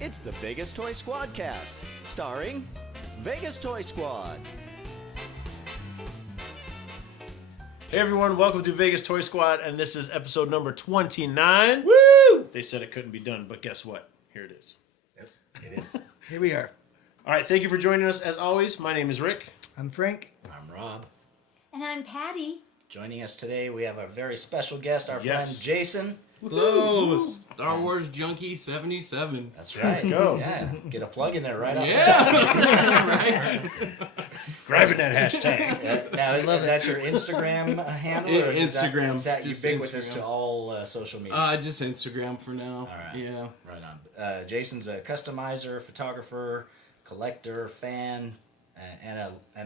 It's the Vegas Toy SquadCast, starring Vegas Toy Squad. Hey everyone, welcome to Vegas Toy Squad, and this is episode number 29. Woo! They said it couldn't be done, but guess what? Here it is. Yep, it is. Here we are. All right, thank you for joining us as always. My name is Rick. I'm Frank. I'm Rob. And I'm Patti. Joining us today, we have a very special guest, our Yes. friend Jason. Hello, Star Wars Junkie 77. That's right. Go. Yeah, get a plug in there right off Yeah, right. Grabbing that hashtag. the top. Now, that's your Instagram handle? Or Instagram, Is that just ubiquitous Instagram. to all social media? Just Instagram for now. All right. Yeah. Right on. Jason's a customizer, photographer, collector, fan, and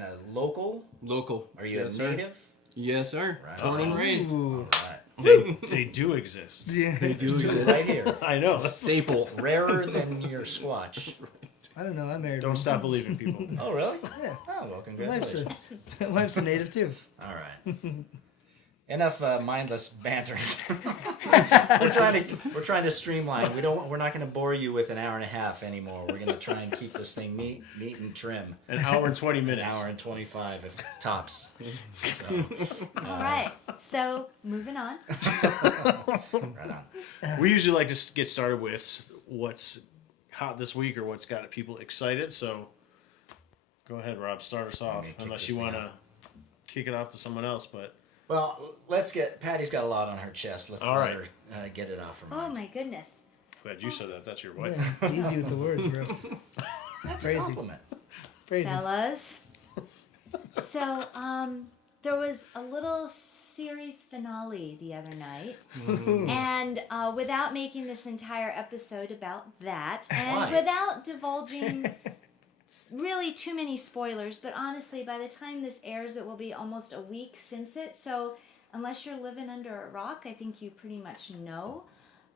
a local. Local. Are you Yes, a sir. native? Yes, sir. Right Born on. and raised. Ooh. All right. They do exist. Yeah. They do Dude, exist. right here. I know. Staple. Rarer than your Squatch. I don't know. I'm married. Don't stop believing people. Oh, really? Yeah. Oh, well, My wife's congratulations. wife's a native too. All right. Enough mindless banter. we're trying to streamline. We're not going to bore you with an hour and a half anymore. We're going to try and keep this thing neat and trim. An hour and 20 An minutes. hour and 25 if tops. So, All right. So, moving on. right on. We usually like to get started with what's hot this week or what's got people excited. So go ahead, Rob. Start us off. me kick Unless this you thing want to off. kick it off to someone else. But Well, Patty's got a lot on her chest. Let's All let right. her get it off her Oh, mind. my goodness. glad you said that. That's your wife. Yeah. Easy with the words, bro. That's Crazy. a compliment. Crazy. Fellas. So, there was a little series finale the other night. And without making this entire episode about that, and Why? without divulging really too many spoilers, but honestly, by the time this airs, it will be almost a week since it. So, unless you're living under a rock, I think you pretty much know.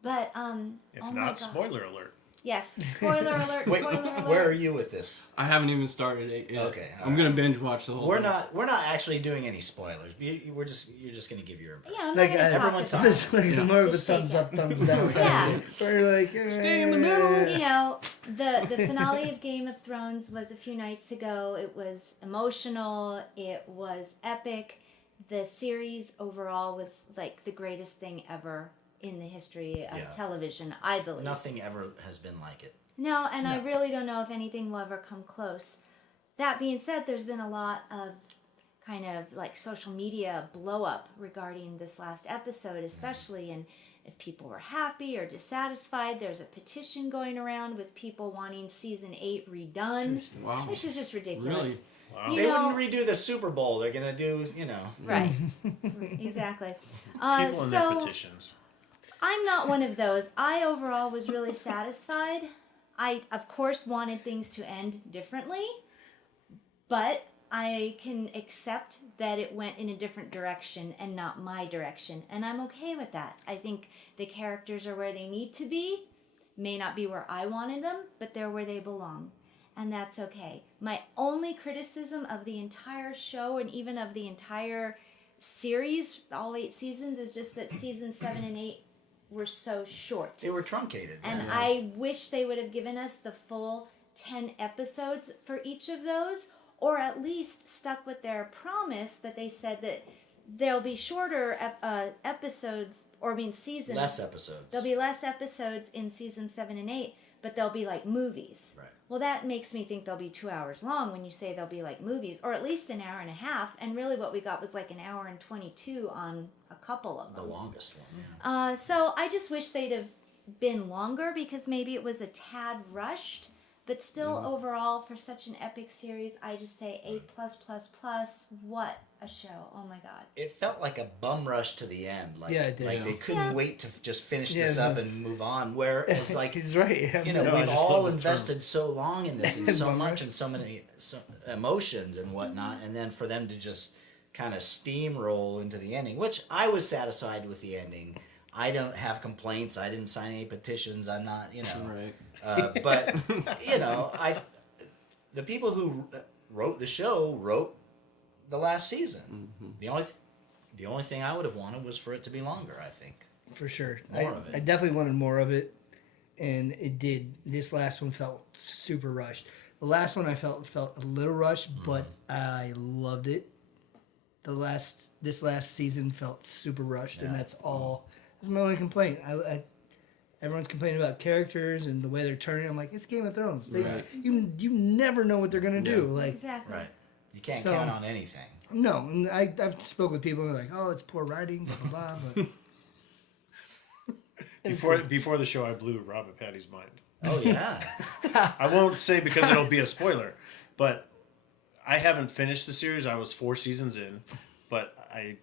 But, If oh my not, God. spoiler alert. Yes, spoiler alert, Wait, spoiler alert. where are you with this? I haven't even started it yet. Okay, all I'm going to binge watch the whole We're thing. not actually doing any spoilers. You're just going to give your impression. Yeah, I'm Like not going to talk everyone's about This is like Yeah. more of a Just shake thumbs it. up, thumbs down. Yeah. We're like, Stay in the middle. You know, the finale of Game of Thrones was a few nights ago. It was emotional. It was epic. The series overall was like the greatest thing ever in the history of Yeah. television, I believe. Nothing ever has been like it. No, and I really don't know if anything will ever come close. That being said, there's been a lot of kind of like social media blow up regarding this last episode, especially, and if people were happy or dissatisfied. There's a petition going around with people wanting season 8 redone, Wow. which is just ridiculous. Really? Wow. You They know- wouldn't redo the Super Bowl. They're going to do, Right. Exactly. People and their So petitions. I'm not one of those. I overall was really satisfied. I, of course, wanted things to end differently, but I can accept that it went in a different direction and not my direction, and I'm okay with that. I think the characters are where they need to be. May not be where I wanted them, but they're where they belong, and that's okay. My only criticism of the entire show and even of the entire series, all 8 seasons, is just that seasons 7 and 8 were so short. they were truncated. And man. I wish they would have given us the full 10 episodes for each of those, or at least stuck with their promise that they said that there'll be shorter episodes, or seasons. Less episodes. There'll be less episodes in season 7 and 8, but they'll be like movies. Right. Well, that makes me think they'll be 2 hours long when you say they'll be like movies, or at least an hour and a half. And really what we got was like an hour and 22 on a couple of The them. longest one. So I just wish they'd have been longer, because maybe it was a tad rushed. But still, overall, for such an epic series, I just say A++++. What a show! Oh my God! It felt like a bum rush to the end. Like, Yeah, it did. Like they couldn't Yeah. wait to just finish Yeah, this up and move on. Whereas, like, He's right. Yeah. you know, No, I we've just love all this invested so long in this and so Bum much rush. and so many emotions and whatnot, and then for them to just kind of steamroll into the ending, which I was satisfied with the ending. I don't have complaints. I didn't sign any petitions. I'm not, Right. but the people who wrote the show wrote the last season. Mm-hmm. The only thing I would have wanted was for it to be longer. I think. For sure. More of it. I definitely wanted more of it. and it did. This last one felt super rushed. The last one I felt a little rushed, but I loved it. This last season felt super rushed, and that's all. That's my only complaint. Everyone's complaining about characters and the way they're turning. I'm like, it's Game of Thrones. You never know what they're gonna do. Like Exactly. Right. You can't count on anything. no, and I've spoke with people and they're like, oh, it's poor writing, blah blah blah. But Before the show, I blew Rob and Patty's mind. Oh yeah. I won't say because it'll be a spoiler, but I haven't finished the series. I was 4 seasons in, but I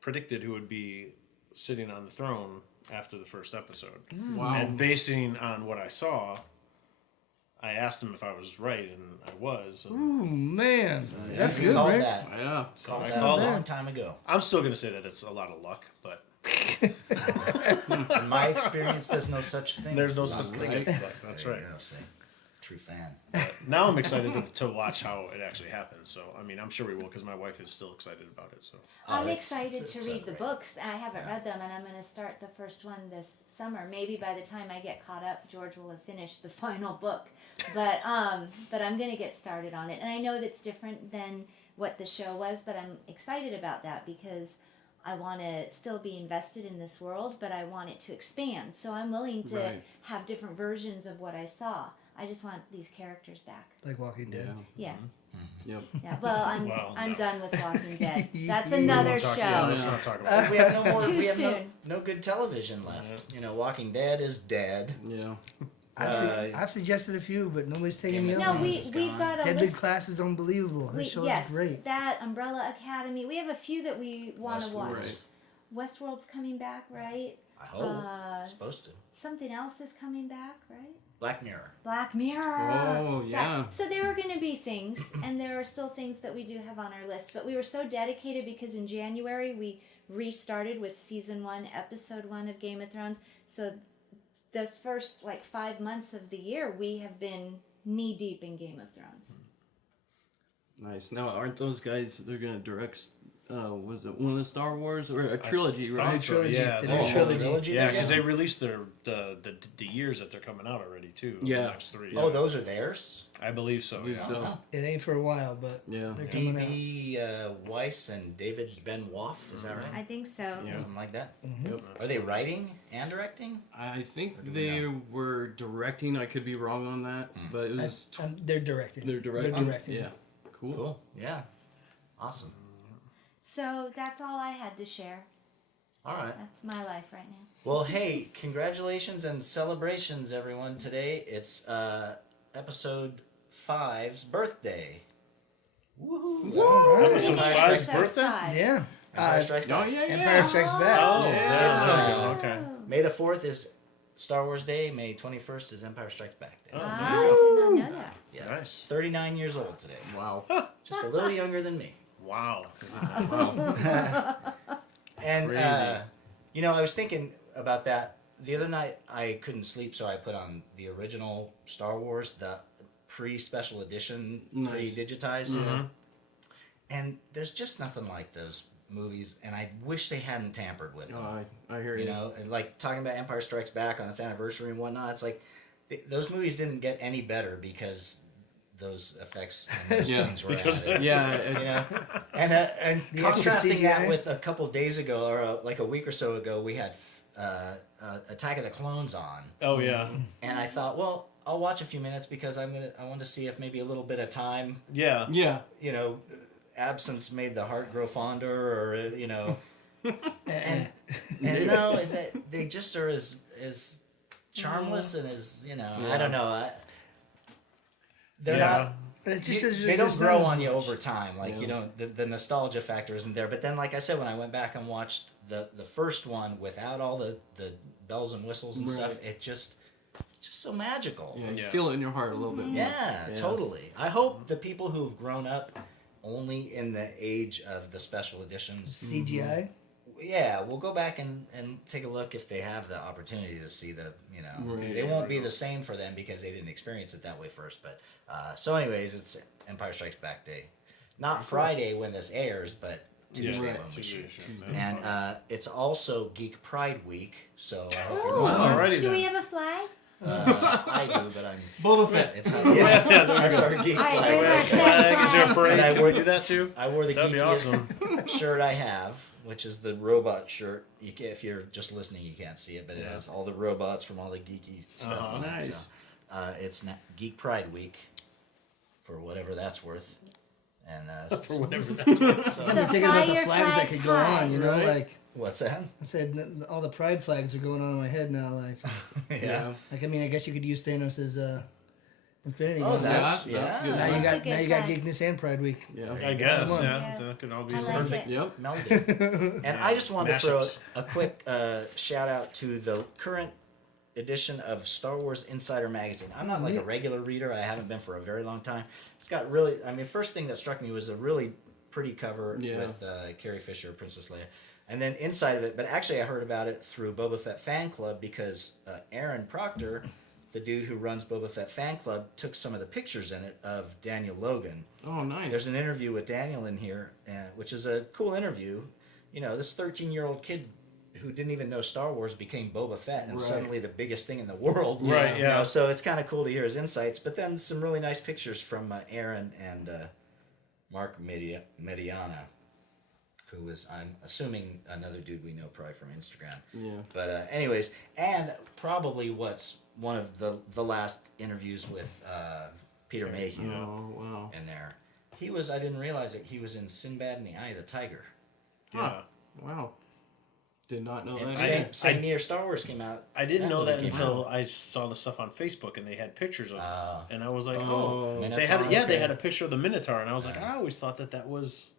predicted who would be sitting on the throne after the first episode. Wow. And basing on what I saw, I asked him if I was right, and I was. And ooh man, that's You good, called right? that. Yeah. Called I that a called long it. time ago. I'm still going to say that it's a lot of luck, but In my experience, there's no such thing. there's no as such luck. thing as luck. That's There right. you go, see. True fan. But now I'm excited to watch how it actually happens. So, I mean, I'm sure we will because my wife is still excited about it. So, I'm it's excited to so read the great. books. I haven't read them, and I'm going to start the first one this summer. Maybe by the time I get caught up, George will have finished the final book. But I'm going to get started on it, and I know that's different than what the show was, but I'm excited about that because I want to still be invested in this world, but I want it to expand. So I'm willing to Right. have different versions of what I saw. I just want these characters back. Like Walking Dead. Yeah. Yeah. Yep. Yeah. Well, Well, I'm no. done with Walking Dead. That's We another Let's show. not talk about it. We have no more. too We have soon. no good television left. You know, Walking Dead is dead. Yeah. I've suggested a few, but nobody's taking me Game up of No, on it. Thrones is we've gone. got a Deadly list. Class is unbelievable. This show is great. That Umbrella Academy. We have a few that we want to Westworld. watch. Right. Westworld's coming back, right? I hope. Supposed to. Something else is coming back, right? Black Mirror. Black Mirror. Oh, Sorry. yeah. So there are going to be things, and there are still things that we do have on our list. But we were so dedicated because in January we restarted with season 1, episode 1 of Game of Thrones. So this first 5 months of the year, we have been knee deep in Game of Thrones. Nice. Now, aren't those guys? They're gonna direct. Was it one of the Star Wars or a trilogy? Thought Right. so, Trilogy. Yeah, The the new whole trilogy. Trilogy Yeah, they're because they getting? released the years that they're coming out already too. Yeah. The next 3. Oh, those are theirs. I believe so. believe Yeah. so. It ain't for a while, but Yeah. they're coming out. D.B. Weiss and David Benoit. Is that right? I think so. Yeah. Something like that. Yep. Are they writing and directing? I think Or do we they know? were directing. I could be wrong on that, but it was. They're directing. They're directing. They're directing. Yeah. Cool. Cool. Yeah. Awesome. So that's all I had to share. All right. That's my life right now. Well, hey, congratulations and celebrations, everyone. Today it's episode 5's birthday. Woohoo! All right. Episode Empire 5's Strikes- birthday? Yeah. Empire Strikes Oh Back. yeah, yeah. Empire Strikes Back. Oh, Yeah. It's, okay. May the 4th is Star Wars Day. May 21st is Empire Strikes Back Day. Oh, I did not know that. Yeah. Nice. 39 years old today. Wow. Just a little younger than me. Wow. And Crazy. I was thinking about that the other night. I couldn't sleep, so I put on the original Star Wars, the pre-special edition, Nice. pre-digitized. Mm-hmm. And there's just nothing like those movies, and I wish they hadn't tampered with them. Oh, I hear you. You know, and like talking about Empire Strikes Back on its anniversary and whatnot, it's like those movies didn't get any better because those effects and those Yeah, things were because added. Yeah. You know, and The extra contrasting that CGI? with a couple days ago, or like a week or so ago, we had Attack of the Clones on, Oh yeah. and I thought, well, I'll watch a few minutes because I want to see if maybe a little bit of time, Yeah. Yeah. absence made the heart grow fonder, or And and no, they just are as charmless and as I don't know. They're not. it just, They don't there's grow not as on you much. over time. Like Yeah. the nostalgia factor isn't there. But then, like I said, when I went back and watched the first one without all the bells and whistles and stuff, Right. it's just so magical. Yeah. You Yeah. feel it in your heart a little bit more. Yeah, Yeah. totally. I hope the people who've grown up only in the age of the special editions, CGI. yeah, we'll go back and take a look if they have the opportunity to see the, Right. they won't be the same for them because they didn't experience it that way first. But so, anyways, it's Empire Strikes Back Day, not Friday when this airs, but Tuesday Right. when we Tuesday, shoot. sure. And it's also Geek Pride Week, so I hope you're Oh, Alrighty do then. we have a flag? I do, but I'm Boba Fett. It's yeah, that's our geek I flag. wear Flag, is there a parade? And I Can wore we do that too? I wore the That'd be geekiest awesome. shirt I have, which is the robot shirt. If you're just listening, you can't see it, but it has all the robots from all the geeky stuff. on it. Nice. So, it's Geek Pride Week, for whatever that's worth. And For whatever that's worth. so, I'm thinking about the fire flags that could go flags on, you know, Right. like what's that? I said, all the pride flags are going on in my head now. Like, Yeah. like I mean, I guess you could use Thanos' Infinity. Oh, Gauntlet. that's Yeah, that's yeah. good. now you That's a got good now you got flag. Geekness and Pride Week. Yeah. I guess, Come on. yeah. That could all be I like perfect. it. Yep. Melded. And I just wanted to throw Mashups. a quick shout out to the current edition of Star Wars Insider magazine. I'm not like a regular reader. I haven't been for a very long time. It's got really, I mean, first thing that struck me was a really pretty cover Yeah. with Carrie Fisher, Princess Leia. And then inside of it, but actually I heard about it through Boba Fett Fan Club because Aaron Proctor, the dude who runs Boba Fett Fan Club, took some of the pictures in it of Daniel Logan. Oh, nice. There's an interview with Daniel in here, which is a cool interview. You know, this 13-year-old kid who didn't even know Star Wars became Boba Fett, and Right. suddenly the biggest thing in the world. Right, You yeah. know, so it's kind of cool to hear his insights. But then some really nice pictures from Aaron and Mark Mediana, who is, I'm assuming, another dude we know probably from Instagram. Yeah. But anyways, and probably what's one of the last interviews with Peter Mayhew Oh, wow. in there. He was, I didn't realize it, he was in Sinbad and the Eye of the Tiger. Yeah. Wow. Did not know And that. same year Star Wars came out. I didn't know that movie came until out. I saw the stuff on Facebook and they had pictures of, Oh. and I was like, Oh. they Minotaur, had, yeah, they okay. had a picture of the Minotaur, and I was like, Oh. I always thought that was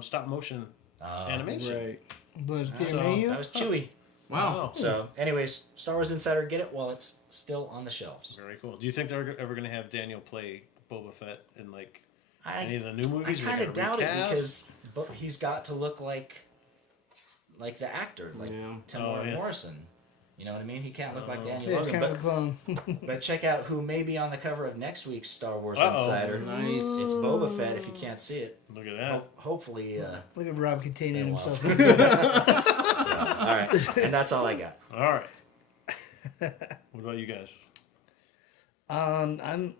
stop motion animation. Right. But it's Peter So, Mayhew? That was Chewie. Wow. So, anyways, Star Wars Insider, get it while it's still on the shelves. Very cool. Do you think they're ever going to have Daniel play Boba Fett in like any of I, the new I movies? Are they kind of gonna doubt it recast? because he's got to look like the actor, like Yeah. Timur Oh, yeah. Morrison. You know what I mean? He can't look like Daniel Yeah, it's Logan. kind of a clone. But check out who may be on the cover of next week's Star Wars Uh-oh. Insider. Nice. It's Boba Fett. If you can't see it, Look at that. hopefully. Look at Rob containing been a while himself. So, all right, and that's all I got. All right. What about you guys? I'm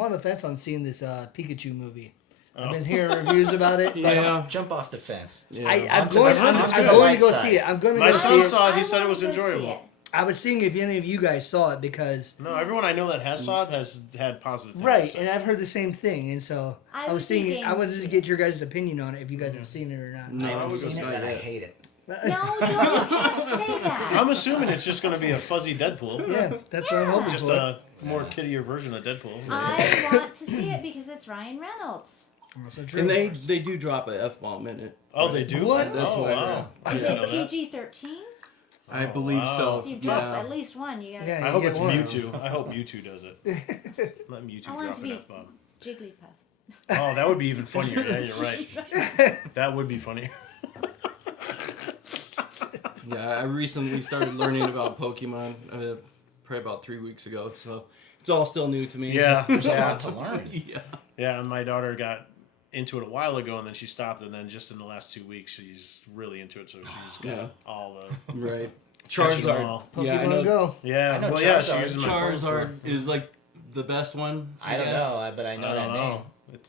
on the fence on seeing this Pikachu movie. I've Oh. been hearing reviews about it. Yeah. Jump off the fence. Yeah. I'm Onto going, the- I'm, onto I'm the going light to go side. see it. I'm going to My go son see it. saw it. He I said it wanna was go see enjoyable. it. I was seeing if any of you guys saw it because No, everyone I know that has saw it has had positive things. to right, say. and I've heard the same thing, and so I I was was seeing. thinking- I wanted to get your guys' opinion on it if you guys have seen it or not. No, I haven't would seen go it, see and I it. hate it. No, don't, you can't say that. I'm assuming it's just going to be a fuzzy Deadpool. Yeah, that's what I'm hoping Just for. a more kiddier version of Deadpool. I want to see it because it's Ryan Reynolds. Also true. And they do drop a F-bomb in it. Oh, they do? What? That's Oh, what I wow. I Is didn't it know that. PG-13? I believe wow. so. If you drop Yeah. at least one, you got. Yeah, I you hope get it's one. Mewtwo. I hope Mewtwo does it. Let Mewtwo I want it drop to an be F-bomb. Jigglypuff. Oh, that would be even funnier. Yeah, you're right. That would be funny. Yeah, I recently started learning about Pokemon, probably about 3 weeks ago, so it's all still new to me. Yeah. There's a lot to learn. Yeah. Yeah, and my daughter got into it a while ago, and then she stopped, and then just in the last 2 weeks, she's really into it, so she's got Yeah. all the... Right. Catching them Charizard. all. Yeah, I Pokemon know. Go. Yeah, I know well, yeah, Charizard. she's using my phone for Charizard is like the best one. I don't guess. know, but I know I that don't name. know.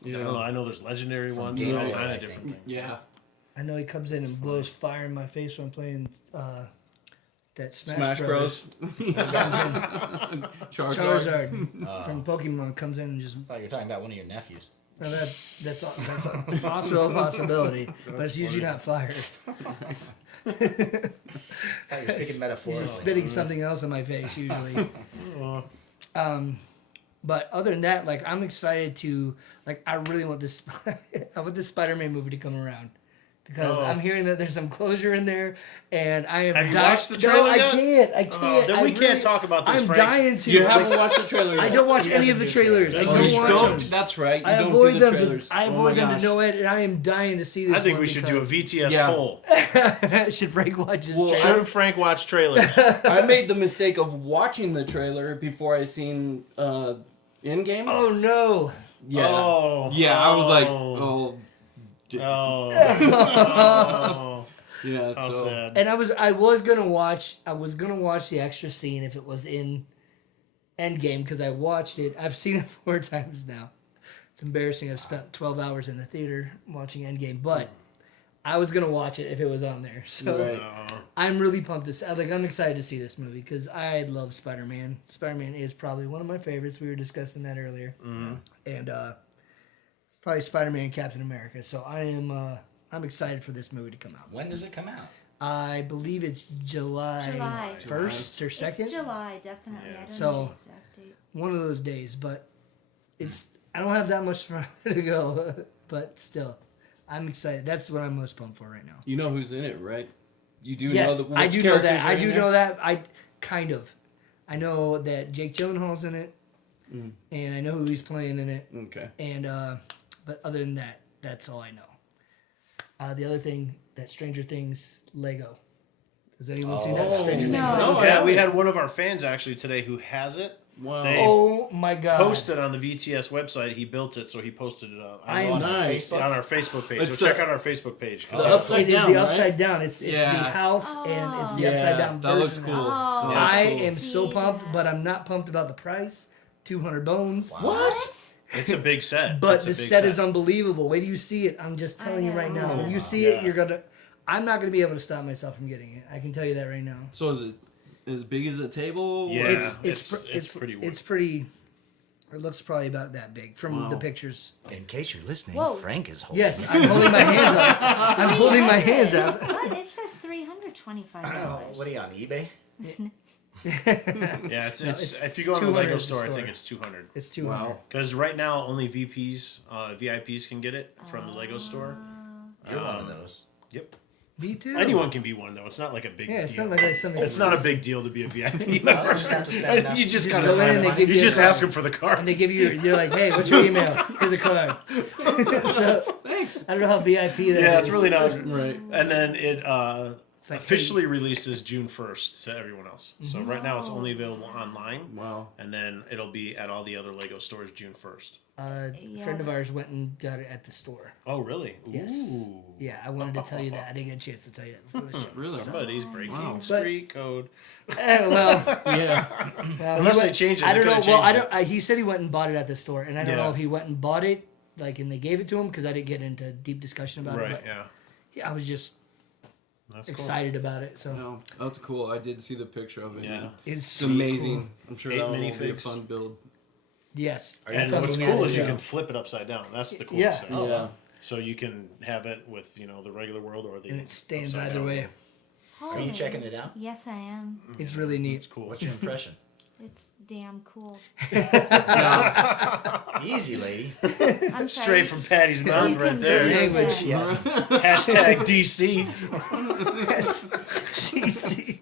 I don't know. I know there's legendary ones, Game all Boy, kind I of think. different things. Yeah. I know he comes in and blows fire in my face when I'm playing that Smash Bros. Charizard, Charizard. from Pokemon comes in and just. I thought you were talking about one of your nephews. Well, that's also a possibility, but it's usually not fire. I thought you were speaking He's metaphorically. just spitting something else in my face usually. But other than that, like I'm excited to like I really want this I want this Spider-Man movie to come around. Because I'm hearing that there's some closure in there, and I am Have you dying. watched the trailer No, yet? I can't. Then we can't talk about this, I'm Frank. dying to. You Like, haven't watched the trailer yet. I don't watch any of the trailers. I Oh, don't you watch don't? them. That's right. You I don't avoid do the them. trailers. I Oh my avoid them to gosh. no end, and I am dying to see this. I think one we should do a because- VTS Yeah. poll. Should Frank watch this Well, trailer? Should Frank watch trailers? I made the mistake of watching the trailer before I seen Endgame. Oh no! Yeah. Oh. Yeah, I was like, Oh. oh. Oh. Yeah, How so sad. And I was gonna watch the extra scene if it was in Endgame because I watched it. I've seen it 4 times now. It's embarrassing. I've spent 12 hours in the theater watching Endgame, but I was gonna watch it if it was on there. So Right. I'm really pumped I'm excited to see this movie because I love Spider-Man. Spider-Man is probably one of my favorites. We were discussing that earlier, and probably Spider-Man and Captain America. So I'm excited for this movie to come out. When does it come out? I believe it's July 1st or 2nd. It's July, definitely. Yeah. I don't So- know the exact date. One of those days, but I don't have that much further to go, but still, I'm excited. That's what I'm most pumped for right now. you know who's in it, right? You do know Yes, that. I do know that. I do know that. I know that Jake Gyllenhaal's in it, and I know who he's playing in it. Okay. And but other than that, that's all I know. The other thing, that Stranger Things Lego. Has anyone seen that? Stranger Things No. Lego? No, Yeah, we had one of our fans actually today who has it. Wow. They Oh my god! posted on the VTS website. He built it, so he posted it up I am on nice. on our Facebook page. It's So check the- out our Facebook page. 'cause The yeah. upside It is down, the right? upside down. It's the Yeah. house and it's the Yeah, upside down that version. looks of cool. it. Oh, Yeah, I cool. am so see pumped, that. but I'm not pumped about the price. 200 bones. What? It's a big set. But It's a the big set is unbelievable. Wait till you see it. I'm just telling you right now. When you see it, Yeah. you're gonna. I'm not gonna be able to stop myself from getting it. I can tell you that right now. So is it as big as a table? or- Yeah. It's it's pretty. It's pretty. It looks probably about that big from Wow. the pictures. In case you're listening, Whoa. Frank is holding. Yes, I'm holding my hands up. I'm holding my hands up. What? It says $325. What are you on eBay? Yeah, it's, it's if you go on the 200 Lego is the store, I store. think it's 200. It's 200. Wow. Because right now only VIPs can get it from the Lego store. You're one of those. Yep. Me too. Anyone can be one though. It's not like a big. Yeah, it's deal. not like something. It's not a big deal to be a VIP Well, member. you just have to spend enough. You just You gotta just go in sign and they up. give You you a just card. ask them for the card. And they give you. You're like, hey, what's your email? Here's a card. So, Thanks. I don't know how VIP that is. Yeah, it's really not. Right. And then it It's like, officially releases June 1st to everyone else. So right now it's only available online, Wow. and then it'll be at all the other Lego stores June 1st. A friend of ours went and got it at the store. Oh, really? Yes. Ooh. Yeah, I wanted to tell you that. I didn't get a chance to tell you that before the show. Really? Somebody's breaking Wow. street code. Well, Yeah. Unless he they went- change it, I they don't know. could've Well, I changed don't. He said he went and bought it at the store, and I don't know Yeah. if he went and bought it, like, and they gave it to him because I didn't get into deep discussion about Right, it. But yeah. yeah, I was just That's excited about it. So No, that's cool. I did see the picture of it. Yeah. It's amazing. cool. I'm sure 8 that one will be a minifigs. fun build. Yes, And that's what's something cool that is you yeah. can flip it upside down. That's the coolest Yeah. thing. Oh, yeah. So you can have it with, the regular world or the and it stands upside either down. way. Are you checking it out? Yes, I am. It's really neat. It's cool. What's your impression? It's damn cool. Easy, lady. I'm sorry. Straight from Patty's You mouth can right there. believe Language. that. Yes. Hashtag DC. DC.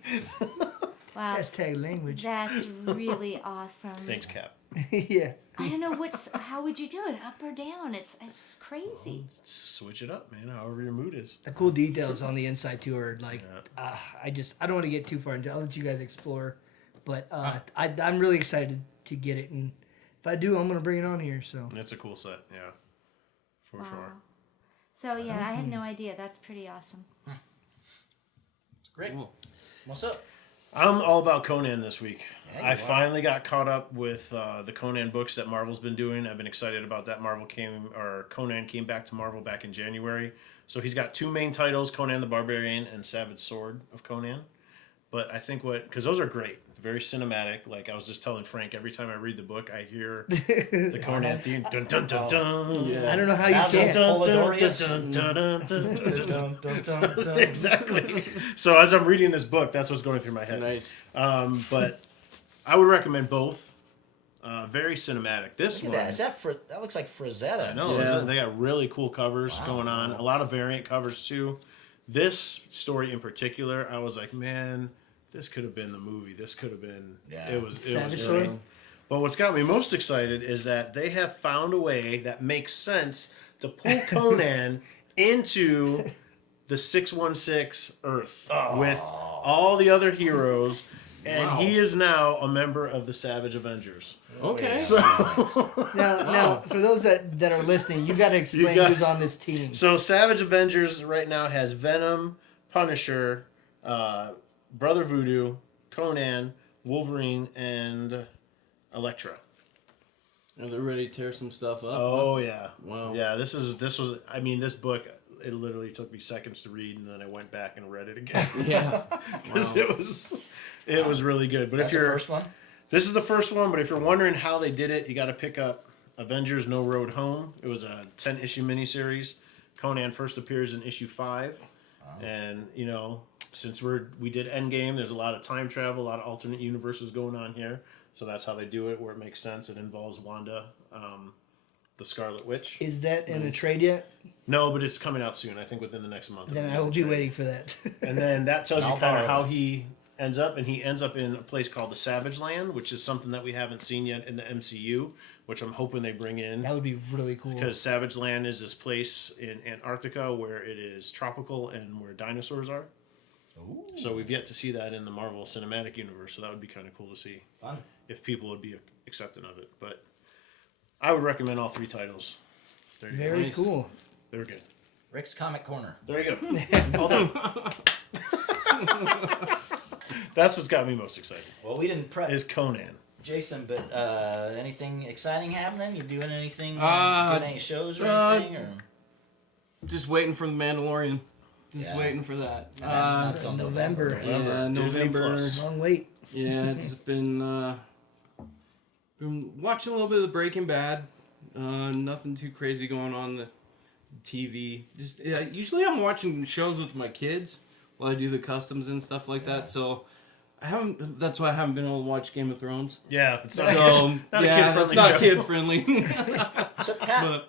Wow. Hashtag language. That's really awesome. Thanks, Cap. Yeah. I don't know how would you do it, up or down? It's crazy. Switch it up, man. However your mood is. The cool details on the inside too are like, I don't want to get too far into it. I'll let you guys explore, but I'm really excited to get it, and if I do, I'm gonna bring it on here. So It's a cool set, yeah, for Wow. sure. So yeah, I had no idea. That's pretty awesome. It's great. Cool. What's up? I'm all about Conan this week. Yeah, you I are. finally got caught up with the Conan books that Marvel's been doing. I've been excited about that. Conan came back to Marvel back in January. So he's got 2 main titles, Conan the Barbarian and Savage Sword of Conan. But I think because those are great, very cinematic. Like I was just telling Frank, every time I read the book, I hear the Conan theme. Dun, dun, dun, dun. Yeah. I don't know how you Basil can. Polidorius. Dun, dun, dun, dun, dun, dun, dun. Dun, dun, dun. Exactly. So as I'm reading this book, that's what's going through my head. Nice. But I would recommend both. Very cinematic. This Look one, at that. That looks like Frazetta. I know, Yeah. isn't it? They got really cool covers Wow. going on. A lot of variant covers too. This story in particular, I was like, man, this could have been the movie. This could have been. Yeah. It was Savage great. Sword? But what's got me most excited is that they have found a way that makes sense to pull Conan into the 616 Earth with all the other heroes, and Wow. he is now a member of the Savage Avengers. Okay. So, Now, for those that are listening, you got to explain got- who's on this team. so Savage Avengers right now has Venom, Punisher, Brother Voodoo, Conan, Wolverine, and Elektra. Are they ready to tear some stuff up? Oh yeah, Wow. Yeah, this was. I mean, this book. It literally took me seconds to read, and then I went back and read it again. Yeah. Because it was really good. But That's if you're the first one. This is the first one, but if you're wondering how they did it, you got to pick up Avengers No Road Home. It was a 10-issue miniseries. Conan first appears in issue 5. And, you know, since we did Endgame, there's a lot of time travel, a lot of alternate universes going on here. So that's how they do it, where it makes sense. It involves Wanda, the Scarlet Witch. Is that in a trade yet? No, but it's coming out soon. I think within the next month. Then I will be waiting for that. And then that tells you I'll kind of borrow how it. he ends up, and he ends up in a place called the Savage Land, which is something that we haven't seen yet in the MCU, which I'm hoping they bring in. That would be really cool. Because Savage Land is this place in Antarctica where it is tropical and where dinosaurs are. Ooh, So we've yet to see that in the Marvel Cinematic Universe, so that would be kind of cool to see fun. if people would be accepting of it. But I would recommend all 3 titles. There you go. Very Nice. cool. They were good. Rick's Comic Corner. There you go. All done. That's what's got me most excited, Well, we didn't prep is Conan. Jason, but anything exciting happening? You doing anything? Uh, doing any shows or uh, anything? Or Just waiting for the Mandalorian. Just Yeah. waiting for that. And that's not till November. November. Yeah, Disney November. Plus. Long wait. Yeah, it's been watching a little bit of Breaking Bad. Nothing too crazy going on the TV. Just usually I'm watching shows with my kids while I do the customs and stuff like that. So I haven't. That's why I haven't been able to watch Game of Thrones. Yeah, it's not, So not yeah, a it's kid-friendly not show. kid friendly. So Pat,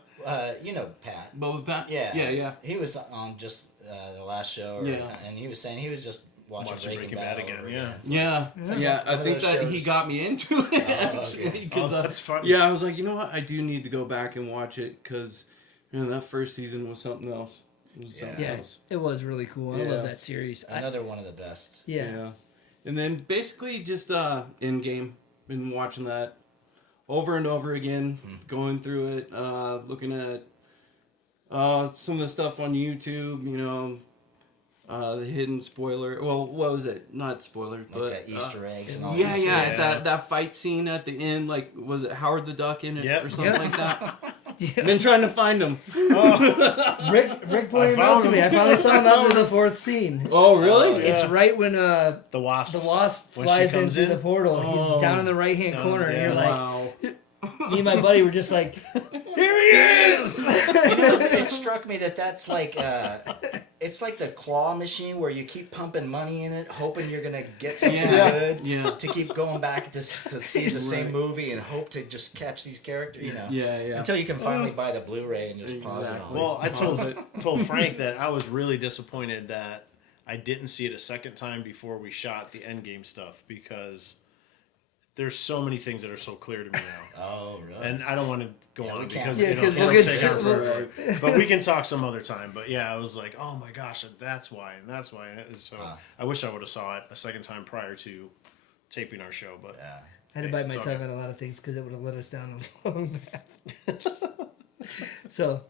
you know Pat. But with that, Yeah, yeah. He was on just the last show, Yeah. and he was saying he was just watching Watching Breaking Breaking Bad Bad over again, So- Yeah, yeah. One I of think those that he shows- got me into it actually. okay. 'Cause, Oh, that's funny. Yeah, I was like, you know what? I do need to go back and watch it because that first season was something else. It was something Yeah, else. it was really cool. I Yeah. love that series. Another one of the best. Yeah. And then basically just in game, been watching that over and over again, going through it, looking at some of the stuff on YouTube. You know, the hidden spoiler. Well, what was it? Not spoiler, Like but that Easter eggs and all yeah, that. yeah, that fight scene at the end, like was it Howard the Duck in it Yep. or something Yep. like that? Yeah. Been trying to find him. Rick pointed it out found to me. him. I finally saw him after the 4th scene. Oh, really? Yeah. It's right when The Wasp. the wasp When she flies comes into in? the portal. Oh. He's down in the right hand Down- corner, and yeah. you're like, Wow. me and my buddy were just like, Here he is! You know, it struck me that's like it's like the claw machine where you keep pumping money in it, hoping you're gonna get something Yeah. good. Yeah. To keep going back to see the same Right. movie and hope to just catch these characters, you know. Yeah, yeah. Until you can finally buy the Blu-ray and just pause it all. Exactly. Well, I Pause it. told Frank that I was really disappointed that I didn't see it a second time before we shot the Endgame stuff, because there's so many things that are so clear to me now. Oh, really? And I don't want to go Yeah, on we it can't. because Yeah, it'll 'cause we'll take get our to- forever. But we can talk some other time. But yeah, I was like, oh my gosh, that's why, and that's why. And so I wish I would have saw it a second time prior to taping our show. But Yeah. I had to bite my It's tongue okay. on a lot of things because it would have let us down a long path. So,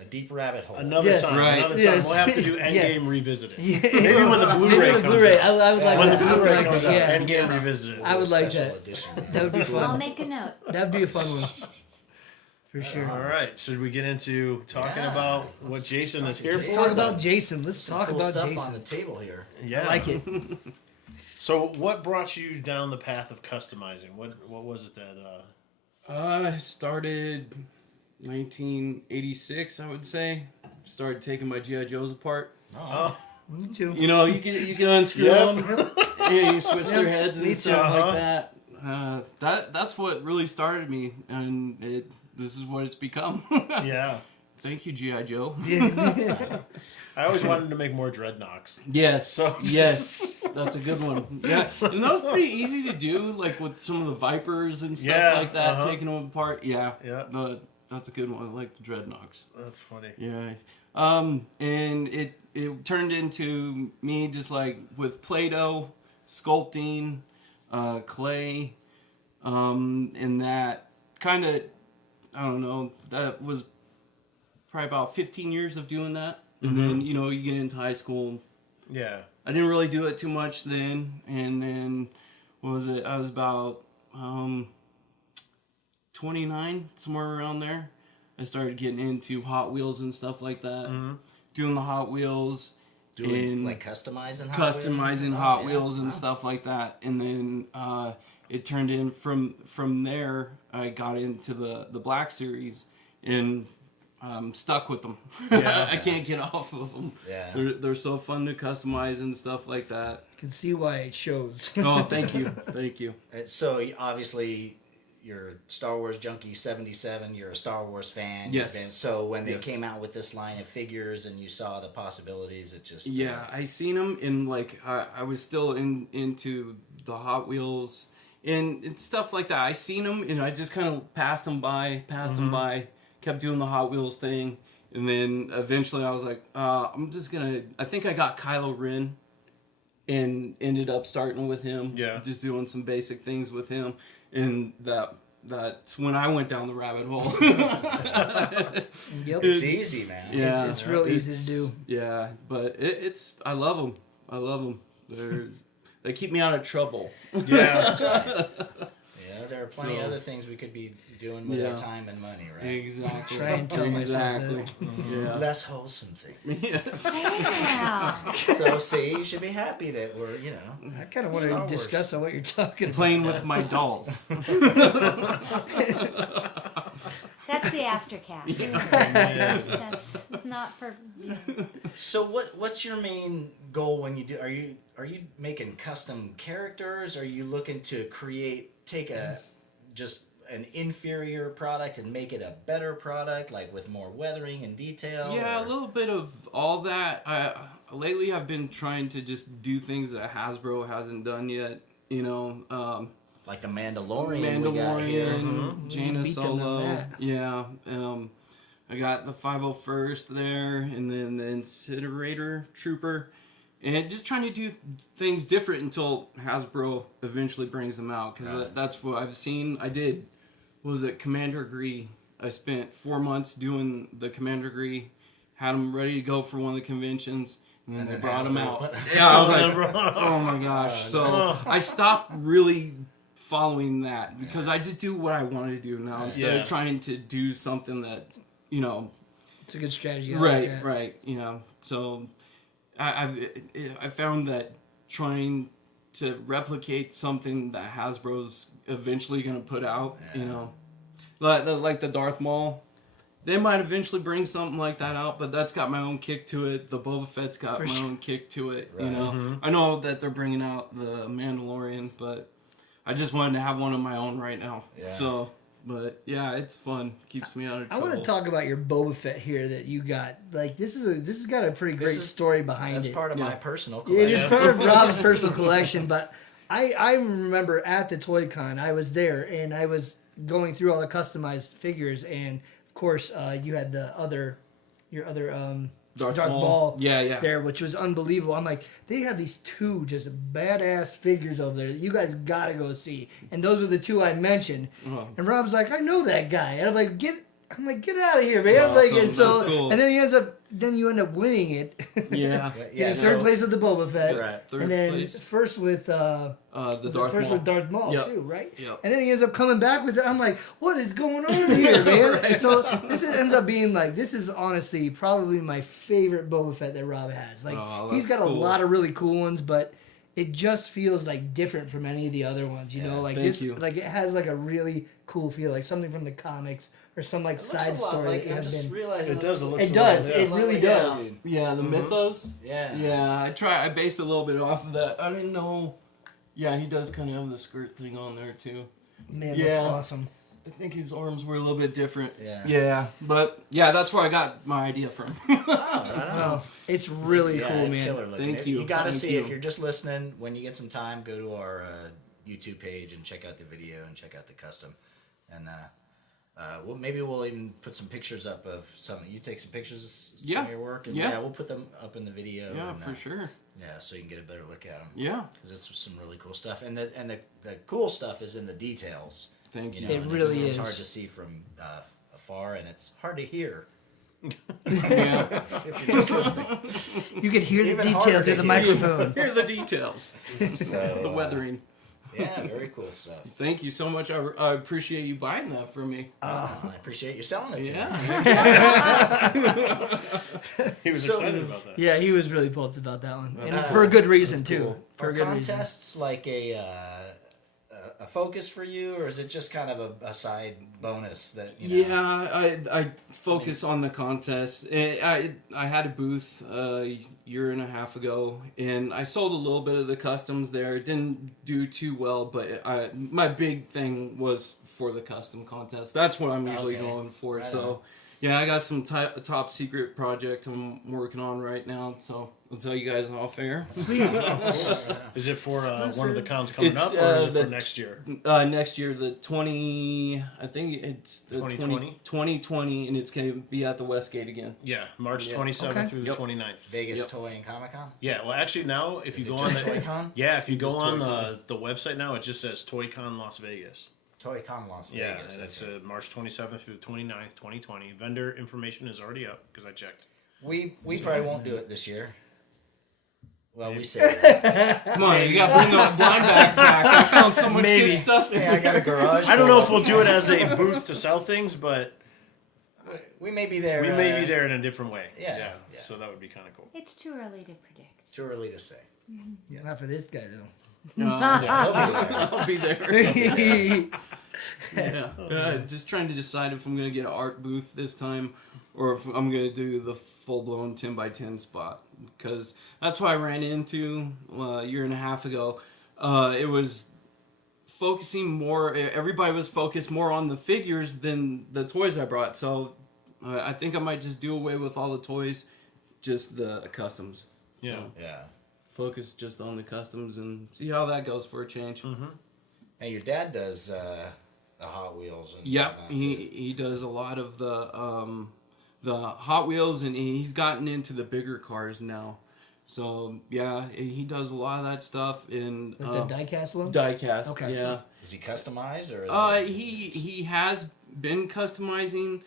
A deep rabbit hole. another Yes. time, Right. another time, Yes. we'll have to do Yeah. Endgame revisited. yeah. Maybe when the Blu-ray Maybe the comes Blu-ray. out. I would like When the that. I would Blu-ray like comes that. out, Yeah. Endgame revisited. I would like Special that. edition. That would be I'll fun. make a note. That'd be a fun one. For sure. All right, should we get into talking Yeah. about what Let's Jason talk is to here Jason. for? Talk about Jason. Let's Some talk cool about stuff on Jason. the table here. Yeah, I like it. So, what brought you down the path of customizing? What was it that? I started 1986, I would say. Started taking my GI Joes apart. Oh, Me too. You know, you can unscrew Yep. them. Yeah, you switch their heads me and stuff too. like that. That's what really started me, and this is what it's become. yeah. Thank you, GI Joe. I always wanted to make more dreadnoughts. Yes, So- yes, that's a good one. Yeah, and that was pretty easy to do, like with some of the Vipers and stuff Yeah, like that, uh-huh. taking them apart. Yeah, Yeah. but that's a good one. I like the dreadnoughts. That's funny. Yeah. And it turned into me just like with Play-Doh, sculpting, clay, and that kind of, I don't know, that was probably about 15 years of doing that. And then, you know, you get into high school, Yeah. I didn't really do it too much then, and then what was it? I was about 29, somewhere around there. I started getting into Hot Wheels and stuff like that. Doing the Hot Wheels. Doing like customizing Hot Wheels and stuff like that, and then it turned in from there. I got into the Black Series, and I'm stuck with them. I can't get off of them. Yeah, they're so fun to customize and stuff like that. Can see why it shows. Oh, thank you. And so obviously, you're Star Wars Junkie 77. You're a Star Wars fan. Yes. And so when they came out with this line of figures and you saw the possibilities, it just I seen them in like I was still into the Hot Wheels and stuff like that. I seen them and I just kind of passed them by, kept doing the Hot Wheels thing, and then eventually I was like, I'm just gonna. I think I got Kylo Ren, and ended up starting with him. Yeah. Just doing some basic things with him, and that's when I went down the rabbit hole. Yep. It's easy, man. Yeah, It's real easy to do. Yeah, but it's I love them. They keep me out of trouble. Yeah. That's right. Yeah, there are plenty of other things we could be doing with our time and money, right? Exactly. Try and tell myself exactly. that. Yeah. Less wholesome things. Yes. Yeah. So, see, you should be happy that we're, I kind of want Star to Wars. discuss on what you're talking about. Playing with my dolls. That's the aftercast. That's not for you. So what's your main goal when you do? Are you making custom characters? Are you looking to take just an inferior product and make it a better product, like with more weathering and detail? Yeah, or? a little bit of all that. Lately I've been trying to just do things that Hasbro hasn't done yet. Like the Mandalorian we got here. Jaina Beat them on Solo. that. Yeah. I got the 501st there, and then the Incinerator Trooper. And just trying to do things different until Hasbro eventually brings them out. Because that's what I've seen. Commander Gree. I spent 4 months doing the Commander Gree. Had them ready to go for one of the conventions. And then they brought them out. Yeah, I was like, oh my gosh. So I stopped really following that because I just do what I want to do now instead of trying to do something that, It's a good strategy. I right, like that. right. So I found that trying to replicate something that Hasbro's eventually going to put out, like the Darth Maul. They might eventually bring something like that out, but that's got my own kick to it. The Boba Fett's got my own kick to it. Right. I know that they're bringing out the Mandalorian, but I just wanted to have one of my own right now. Yeah. So, but yeah, it's fun. Keeps me out of I trouble. want to talk about your Boba Fett here that you got. Like this has got a pretty great story behind That's it. part of my personal It collection. is part of Rob's personal collection, but I remember at the Toy Con, I was there and I was going through all the customized figures, and of course you had your other Darth Maul there, which was unbelievable. I'm like, they have these two just badass figures over there that you guys gotta go see. And those were the two I mentioned. And Rob's like, I know that guy. And I'm like, get out of here, man. Awesome. Like, and That's so, cool. and then you end up winning it. Yeah. Getting third place with the Boba Fett. Right. Third and then place. first with The Darth first Maul. with Darth Maul Yep. too, right? Yep. And then he ends up coming back with it. I'm like, what is going on here, man? And so ends up being like, this is honestly probably my favorite Boba Fett that Rob has. Like, he's got a lot of really cool ones, but it just feels like different from any of the other ones. You know, like thank you. like it has like a really cool feel, like something from the comics or some like side story Like, that you I'm have just been. realizing It does. It does. It really does. Yeah, the mythos. Yeah. Yeah, I based a little bit off of that. I didn't know. Yeah, he does kind of have the skirt thing on there too. Man, Yeah. that's awesome. I think his arms were a little bit different. Yeah. Yeah, but yeah, that's where I got my idea from. So it's really cool, it's man. killer looking. Thank you. You got to Thank see you. if you're just listening. When you get some time, go to our YouTube page and check out the video and check out the custom. And maybe we'll even put some pictures up of some. You take some pictures of some of your work, and we'll put them up in the video. Yeah, and, for sure. Yeah, so you can get a better look at them. Yeah. Because it's some really cool stuff, and the cool stuff is in the details. Thank you. You know, It and really it's is. hard to see from afar, and it's hard to hear Yeah. If you're just listening. You can hear the Even detail harder through to the hear. microphone. Here are the details. So, The weathering. Yeah, very cool stuff. Thank you so much. I appreciate you buying that for me. I appreciate you selling it to me. Yeah. He was So- excited about that. Yeah, he was really pumped about that one, and for a good reason too. cool. For Are a good reason. contests like a focus for you, or is it just kind of a side bonus that you know? Yeah, I focus on the contest. I had a booth a year and a half ago, and I sold a little bit of the customs there. It didn't do too well, but my big thing was for the custom contest. That's what I'm usually Okay. going for. Right So, on. yeah, I got some top secret project I'm working on right now. So I'll tell you guys off air. Sweet. Is it for one of the cons coming It's, up, or is it the for next year? Next year, I think it's the 2020? 2020, and it's going to be at the Westgate again. Yeah, March Yeah. 27th Okay. through the Yep. 29th. Vegas Yep. Toy and Comic Con? Yeah, well, actually now if you Is go it on just the Toy-Con? yeah, if you go Just on Toy-Con. the website now, it just says ToyCon Las Vegas. Toy Con Las Yeah, Vegas. and it's okay. March 27th through the 29th, 2020. Vendor information is already up because I checked. We probably won't do it this year. Well, we say that. Come on, you got to bring the blind bags back. I found so much Maybe. good stuff. Hey, I got a garage. I don't know full if we'll do it as a booth to sell things, but We may be there. we may be there in a different way. Yeah. So that would be kind of cool. It's too early to predict. Too early to say. Yeah, not for this guy though. He'll be there. I'll be there. Yeah. Just trying to decide if I'm going to get an art booth this time or if I'm going to do the full-blown 10x10 spot. Because that's what I ran into a year and a half ago. It was focusing more, everybody was focused more on the figures than the toys I brought. So I think I might just do away with all the toys, just the customs. Yeah. So, Yeah. focus just on the customs and see how that goes for a change. Hey, your dad does the Hot Wheels. And Yep, whatnot, too. he does a lot of the Hot Wheels, and he's gotten into the bigger cars now. So yeah, he does a lot of that stuff in Like the diecast ones. diecast. Okay. Yeah, Is he customized or is he has been customizing.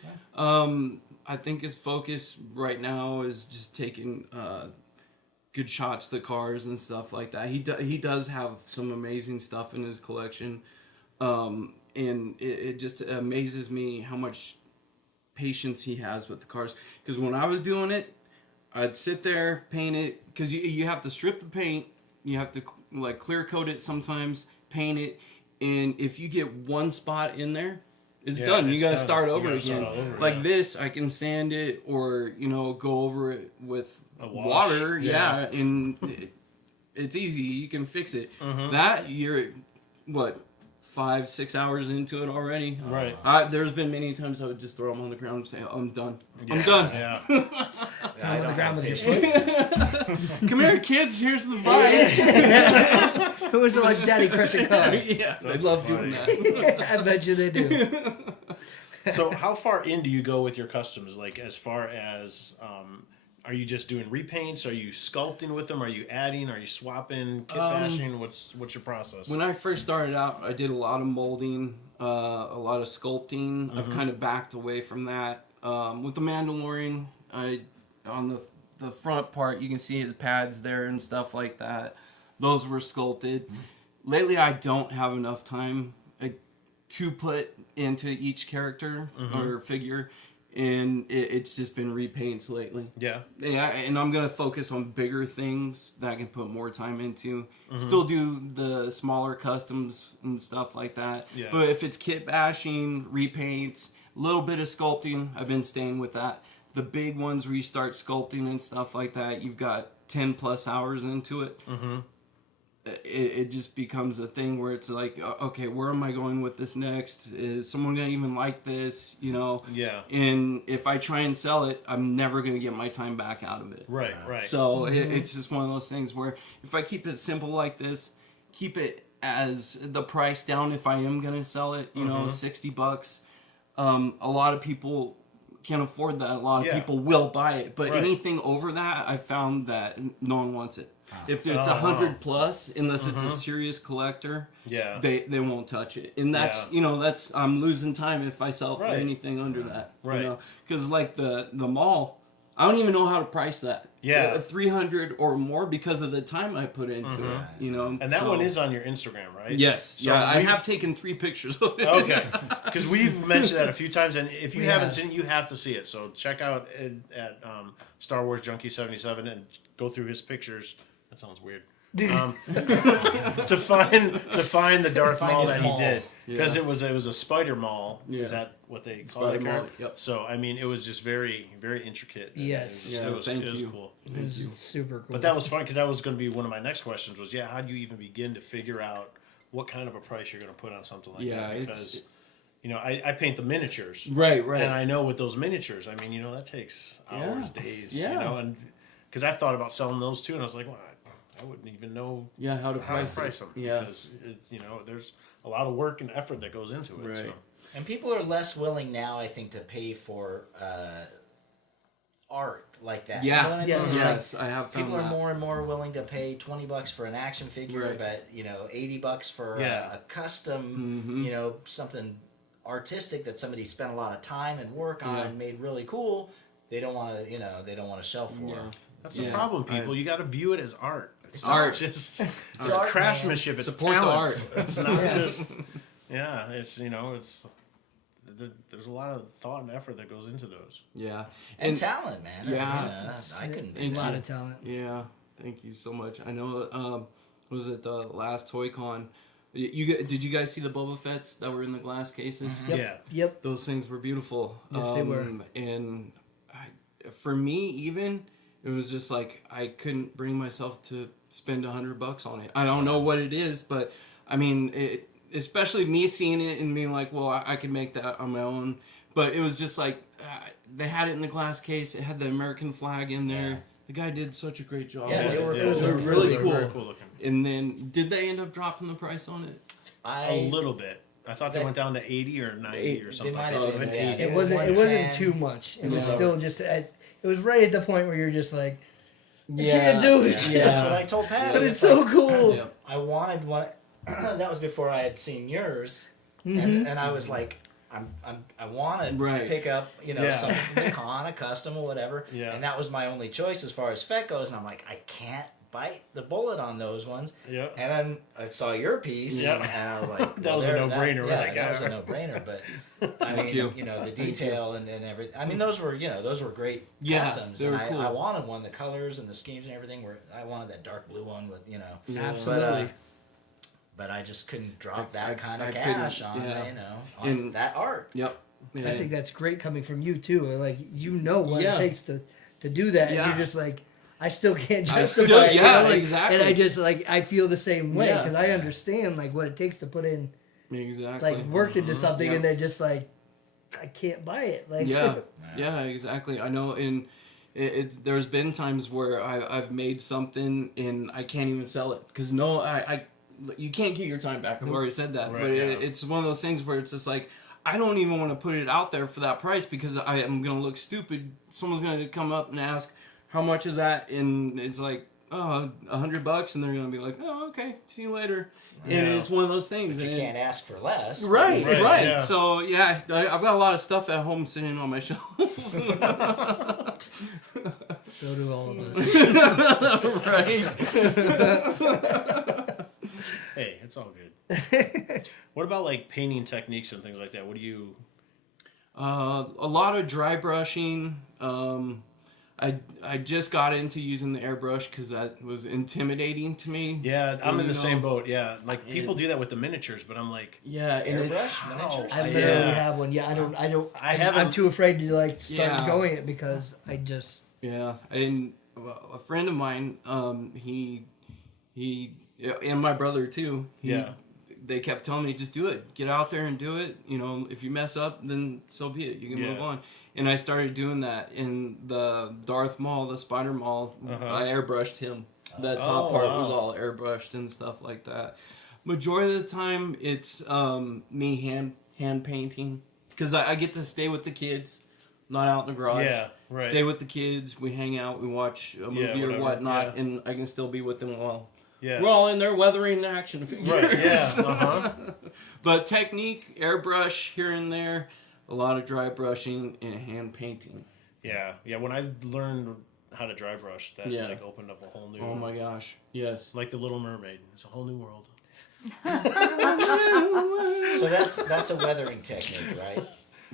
I think his focus right now is just taking good shots to the cars and stuff like that. He does have some amazing stuff in his collection, and it just amazes me how much patience he has with the cars. Because when I was doing it, I'd sit there, paint it, because you have to strip the paint, you have to like clear coat it sometimes, paint it, and if you get one spot in there, it's Yeah, done. You it's gotta done. start You over gotta again. start all over, Like yeah. this, I can sand it or go over it with A wash, water. yeah. And it's easy. You can fix it. Mm-hmm. That you're what 5-6 hours into it already. Right. There's been many times I would just throw them on the ground and say, "I'm done. I'm done. Yeah. I on the don't ground have with your patience. foot. Come here, kids. Here's the vice." Who was the watch Daddy crush a car? Yeah, they That's love funny. doing that. I bet you they do. So how far in do you go with your customs? Like as far as are you just doing repaints? Are you sculpting with them? Are you adding? Are you swapping? Kit bashing? What's your process? When I first started out, I did a lot of molding, a lot of sculpting. I've kind of backed away from that. With the Mandalorian, on the front part, you can see his pads there and stuff like that. Those were sculpted. Lately, I don't have enough time to put into each character or figure, and it's just been repaints lately. Yeah. Yeah, and I'm gonna focus on bigger things that I can put more time into. Still do the smaller customs and stuff like that. Yeah. But if it's kit bashing, repaints, a little bit of sculpting, I've been staying with that. The big ones where you start sculpting and stuff like that, you've got 10 plus hours into it. It just becomes a thing where it's like, okay, where am I going with this next? Is someone gonna even like this? Yeah. And if I try and sell it, I'm never gonna get my time back out of it. Right. Right. So it's just one of those things where if I keep it simple like this, keep it as the price down if I am gonna sell it, $60. A lot of people can't afford that. A lot of Yeah. people will buy it, but Right. anything over that, I found that no one wants it. If it's 100 plus, unless it's a serious collector, Yeah. they won't touch it. And that's that's I'm losing time if I sell for anything under that. Right. Because like the mall, I don't even know how to price that. Yeah. 300 or more because of the time I put into it. And that one is on your Instagram, right? Yes. So I have taken 3 pictures of it. Okay. Because we've mentioned that a few times, and if you haven't seen it, you have to see it. So check out at Star Wars Junkie 77 and go through his pictures. That sounds weird. To find the Darth Maul that he did, because it was a spider maul. Yeah. Is that what they call Spider it? Maul, yep. So I mean, it was just very, very intricate. Yes. It was Thank you. cool. It was super cool. But that was fun because that was going to be one of my next questions. Was how do you even begin to figure out what kind of a price you're going to put on something like that? Because I paint the miniatures, Right. and I know with those miniatures, I mean, that takes hours, days, and because I've thought about selling those too, and I was like, well, I wouldn't even know how to price them. Yeah. Because there's a lot of work and effort that goes into it. Right. So. And people are less willing now, I think, to pay for art like that. Yeah. You know what I mean? Yes, I have found People are that. more and more willing to pay $20 for an action figure, Right. but $80 for a custom, something artistic that somebody spent a lot of time and work on and made really cool. They don't want to, they don't want to shell for. Yeah. That's the problem, people. You got to view it as art. It's art. It's art, craftsmanship. man. It's Support the talent. art. It's not just. Yeah, it's there's a lot of thought and effort that goes into those. Yeah. And talent, man. I couldn't do a lot that. of talent. Yeah. Thank you so much. I know. Was it the last Toy Con? Did you guys see the Boba Fett's that were in the glass cases? Yep. Yeah. Yep. Those things were beautiful. Yes, they were. And for me, even it was just like I couldn't bring myself to spend $100 on it. I don't know what it is, but I mean, especially me seeing it and being like, well, I could make that on my own. But it was just like they had it in the glass case. It had the American flag in there. Yeah. The guy did such a great job. Yeah, with they were- it. it was They were really really good. cool. Very cool looking. And then, did they end up dropping the price on it? A little bit. I thought they went down to 80 or 90 or something. might like have that. been, yeah. It wasn't too much. It was Yeah. still just. It was right at the point where you're just like, I Yeah. can't do it. That's what I told Patti. But it's so cool. Yep. I wanted one. That was before I had seen yours, and I was like, I want to pick up, something from the con, a custom or whatever. Yeah. And that was my only choice as far as Fett goes. And I'm like, I can't bite the bullet on those ones. Yeah. And then I saw your piece, Yeah. and I was like, That was a no-brainer, Yeah, like, that was a ah. no-brainer. But I mean, you. the detail and everything. I mean, those were great Yeah, customs, they and were cool. I wanted one. The colors and the schemes and everything were. I wanted that dark blue one with Absolutely. But I just couldn't drop I that kind of couldn't, cash on on And- that art. Yep. Yeah. I think that's great coming from you too. Like what Yeah. it takes to do that. And Yeah. you're just like, I still can't I justify still- it. yeah, like, exactly. And I just I feel the same way Yeah. because I understand like what it takes to put in Exactly. like work into something, Yeah. and then just like I can't buy it. Like yeah, exactly. I know. And there's been times where I've made something and I can't even sell it because you can't get your time back. I've already said that. Right, but yeah. it's one of those things where it's just like I don't even want to put it out there for that price because I am gonna look stupid. Someone's gonna come up and ask how much is that, and it's like $100, and they're gonna be like, oh, okay, see you later. And Yeah. it's one of those things. But you and can't ask for less. Right. Yeah. So yeah, I've got a lot of stuff at home sitting on my shelf. So do all of us. Right. Hey, it's all good. What about like painting techniques and things like that? What do you? A lot of dry brushing. I just got into using the airbrush because that was intimidating to me. Yeah, I'm in the You same know, boat. Yeah, like people do that with the miniatures, but I'm like, Yeah, and it's Airbrush miniatures. I literally Yeah. have one. Yeah, I don't. I haven't- I'm too afraid to like start Yeah. going it because I just. yeah, and a friend of mine, he and my brother too. They kept telling me, just do it. Get out there and do it. If you mess up, then so be it. You can move on. And I started doing that in the Darth Maul, the Spider Maul. I airbrushed him. That top part was all airbrushed and stuff like that. Majority of the time, it's me hand painting because I get to stay with the kids. not out in the garage. Yeah, right. Stay with the kids. We hang out. We watch a movie or whatever, whatnot, yeah. and I can still be with them while Yeah. we're all in there weathering action figures. Right, yeah, But technique, airbrush here and there, a lot of dry brushing and hand painting. Yeah. When I learned how to dry brush, that like opened up a whole new. Oh my gosh! Yes. Like the Little Mermaid, it's a whole new world. So that's a weathering technique, right?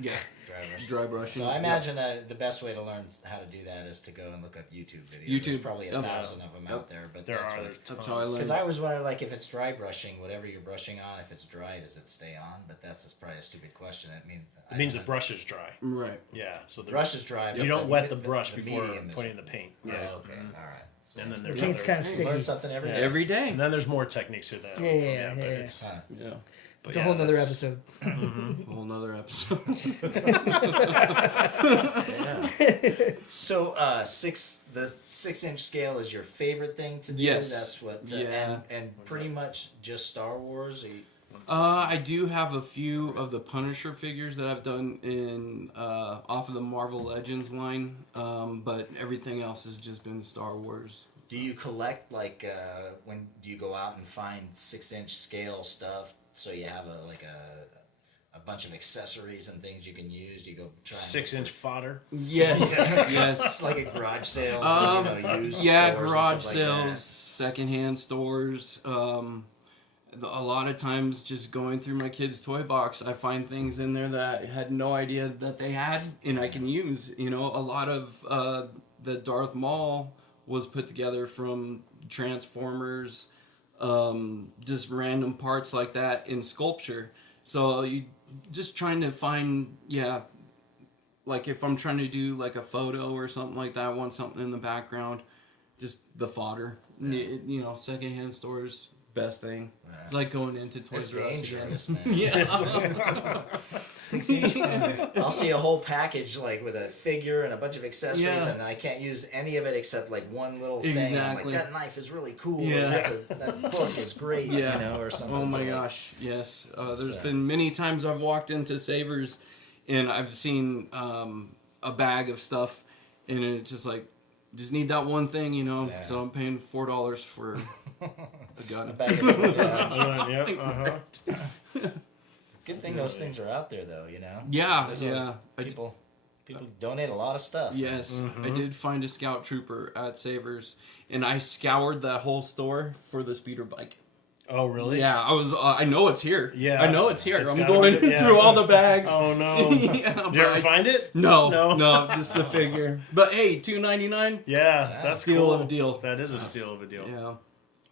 Yeah. Dry brush. Dry brushing. So I imagine the best way to learn how to do that is to go and look up YouTube videos. YouTube. There's probably 1,000 of them out there, but There that's are. what. There's That's how I tons. learned. Because I was wondering, like, if it's dry brushing, whatever you're brushing on, if it's dry, does it stay on? But that's just probably a stupid question. It means the brush is dry. Right. Yeah. So the brush is dry. You but don't wet the the brush before medium is- putting the paint. Oh, Right. okay, all right. So And then The there's paint's kind of you sticky. learn something every day. Every day. And then there's more techniques to that. Yeah. But it's, Huh. Yeah. but It's a whole nother that's- episode. A whole nother episode. Yeah. So, the 6-inch scale is your favorite thing to do. Yes. That's what. Yeah. And pretty much just Star Wars. Or I do have a few of the Punisher figures that I've done in off of the Marvel Legends line, but everything else has just been Star Wars. do you collect when do you go out and find 6-inch scale stuff? So you have a bunch of accessories and things you can use. You go try and 6-inch fodder. Yes, yes. It's like at garage sales. Used Yeah, stores and garage stuff sales, Like secondhand stores. A lot of times, just going through my kids' toy box, I find things in there that I had no idea that they had, and I can use. You know, a lot of the Darth Maul was put together from Transformers, just random parts like that in sculpture. So you just trying to find, like if I'm trying to do like a photo or something like that, I want something in the background, just the fodder. You know, secondhand stores, best thing. Yeah. It's like going into It's Toys R Us again. dangerous, man. Yeah. 6-inch fodder. I'll see a whole package like with a figure and a bunch of accessories, Yeah. and I can't use any of it except like one little thing. I'm Exactly. like, that knife is really cool. Yeah. Or that book is great. Yeah. You know, or something. Oh my So, like, gosh, yes. There's So- been many times I've walked into Savers and I've seen a bag of stuff, and it's just like, just need that one thing, you know. Yeah. So I'm paying $4 for a gun. Back in the, yeah. Yeah. Good thing those things are out there, though. You know. Yeah, There's yeah. People donate a lot of stuff. Yes, I did find a Scout Trooper at Savers, and I scoured that whole store for the speeder bike. Oh, really? Yeah, I was. I know it's here. Yeah. I know it's here. It's I'm gotta going be- yeah. through all the bags. Oh, no. Yeah, Did but you ever I- find it? No, No. no, just the figure. But hey, $2.99. Yeah, that's Steal cool. of a deal. That is a steal of a deal. Yeah.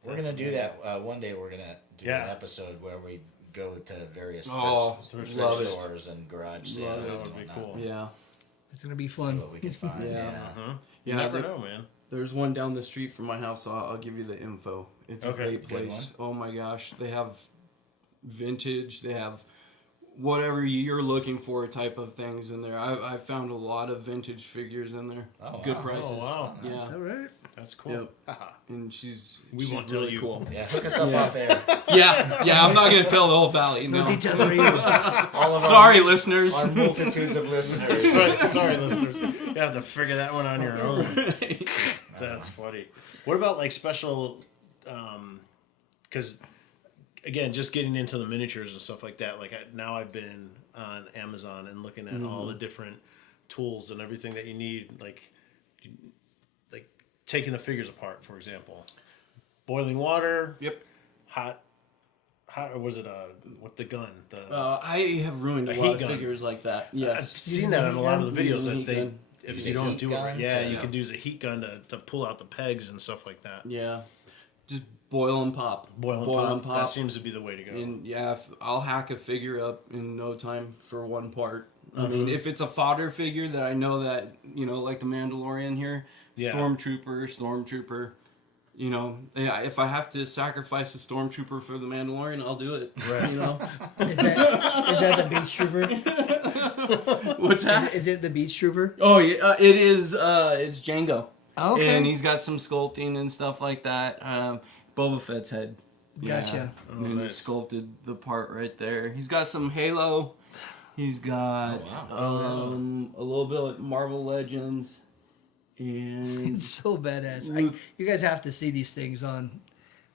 We're gonna do that one day. We're gonna do Yeah. an episode where we go to various Oh, thrift love it. stores and garage sales. Love it. That and would be whatnot. cool. Yeah. It's gonna be See fun. what we can find. Yeah. Yeah. Uh-huh. You Yeah, never the- know, man. There's one down the street from my house. I'll give you the info. It's a Okay, great good place. Oh my gosh, they have vintage. They have whatever you're looking for type of things in there. I found a lot of vintage figures in there. Oh, Good wow. prices. Oh, wow. Yeah. All right. That's cool. Yep. Haha. And she's We won't really tell you. cool. Yeah, hook us up Yeah. off air. Yeah, I'm not gonna tell the whole valley. No No. details for you. All of Sorry, listeners. our multitudes of listeners. Sorry, listeners. You have to figure that one on your own. That's funny. What about like special? Because again, just getting into the miniatures and stuff like that. Like now, I've been on Amazon and looking at all the different tools and everything that you need. Like taking the figures apart, for example, boiling water, Yep. hot, or was it with the gun? I have ruined a A lot heat of gun. figures like that. I've Yes. seen that in a lot of the videos Heat that they. gun. If Use you a don't heat do it, gun yeah, to- you can use a heat gun to pull out the pegs and stuff like that. Yeah. Just boil and pop. Boil and pop. That seems to be the way to go. And yeah, I'll hack a figure up in no time for one part. I Mm-hmm. mean, if it's a fodder figure that I know that, you know, like the Mandalorian here, Yeah. Stormtrooper, you know, yeah, if I have to sacrifice a Stormtrooper for the Mandalorian, I'll do it. Right. You know? Is that the beach trooper? What's that? Is it the beach trooper? Oh, yeah, it is, it's Django. Oh, okay. And he's got some sculpting and stuff like that. Boba Fett's head. Gotcha. Oh, And he nice. sculpted the part right there. He's got some Halo He's got Oh, a little bit of Marvel Legends, and It's so badass. Luke. You guys have to see these things on.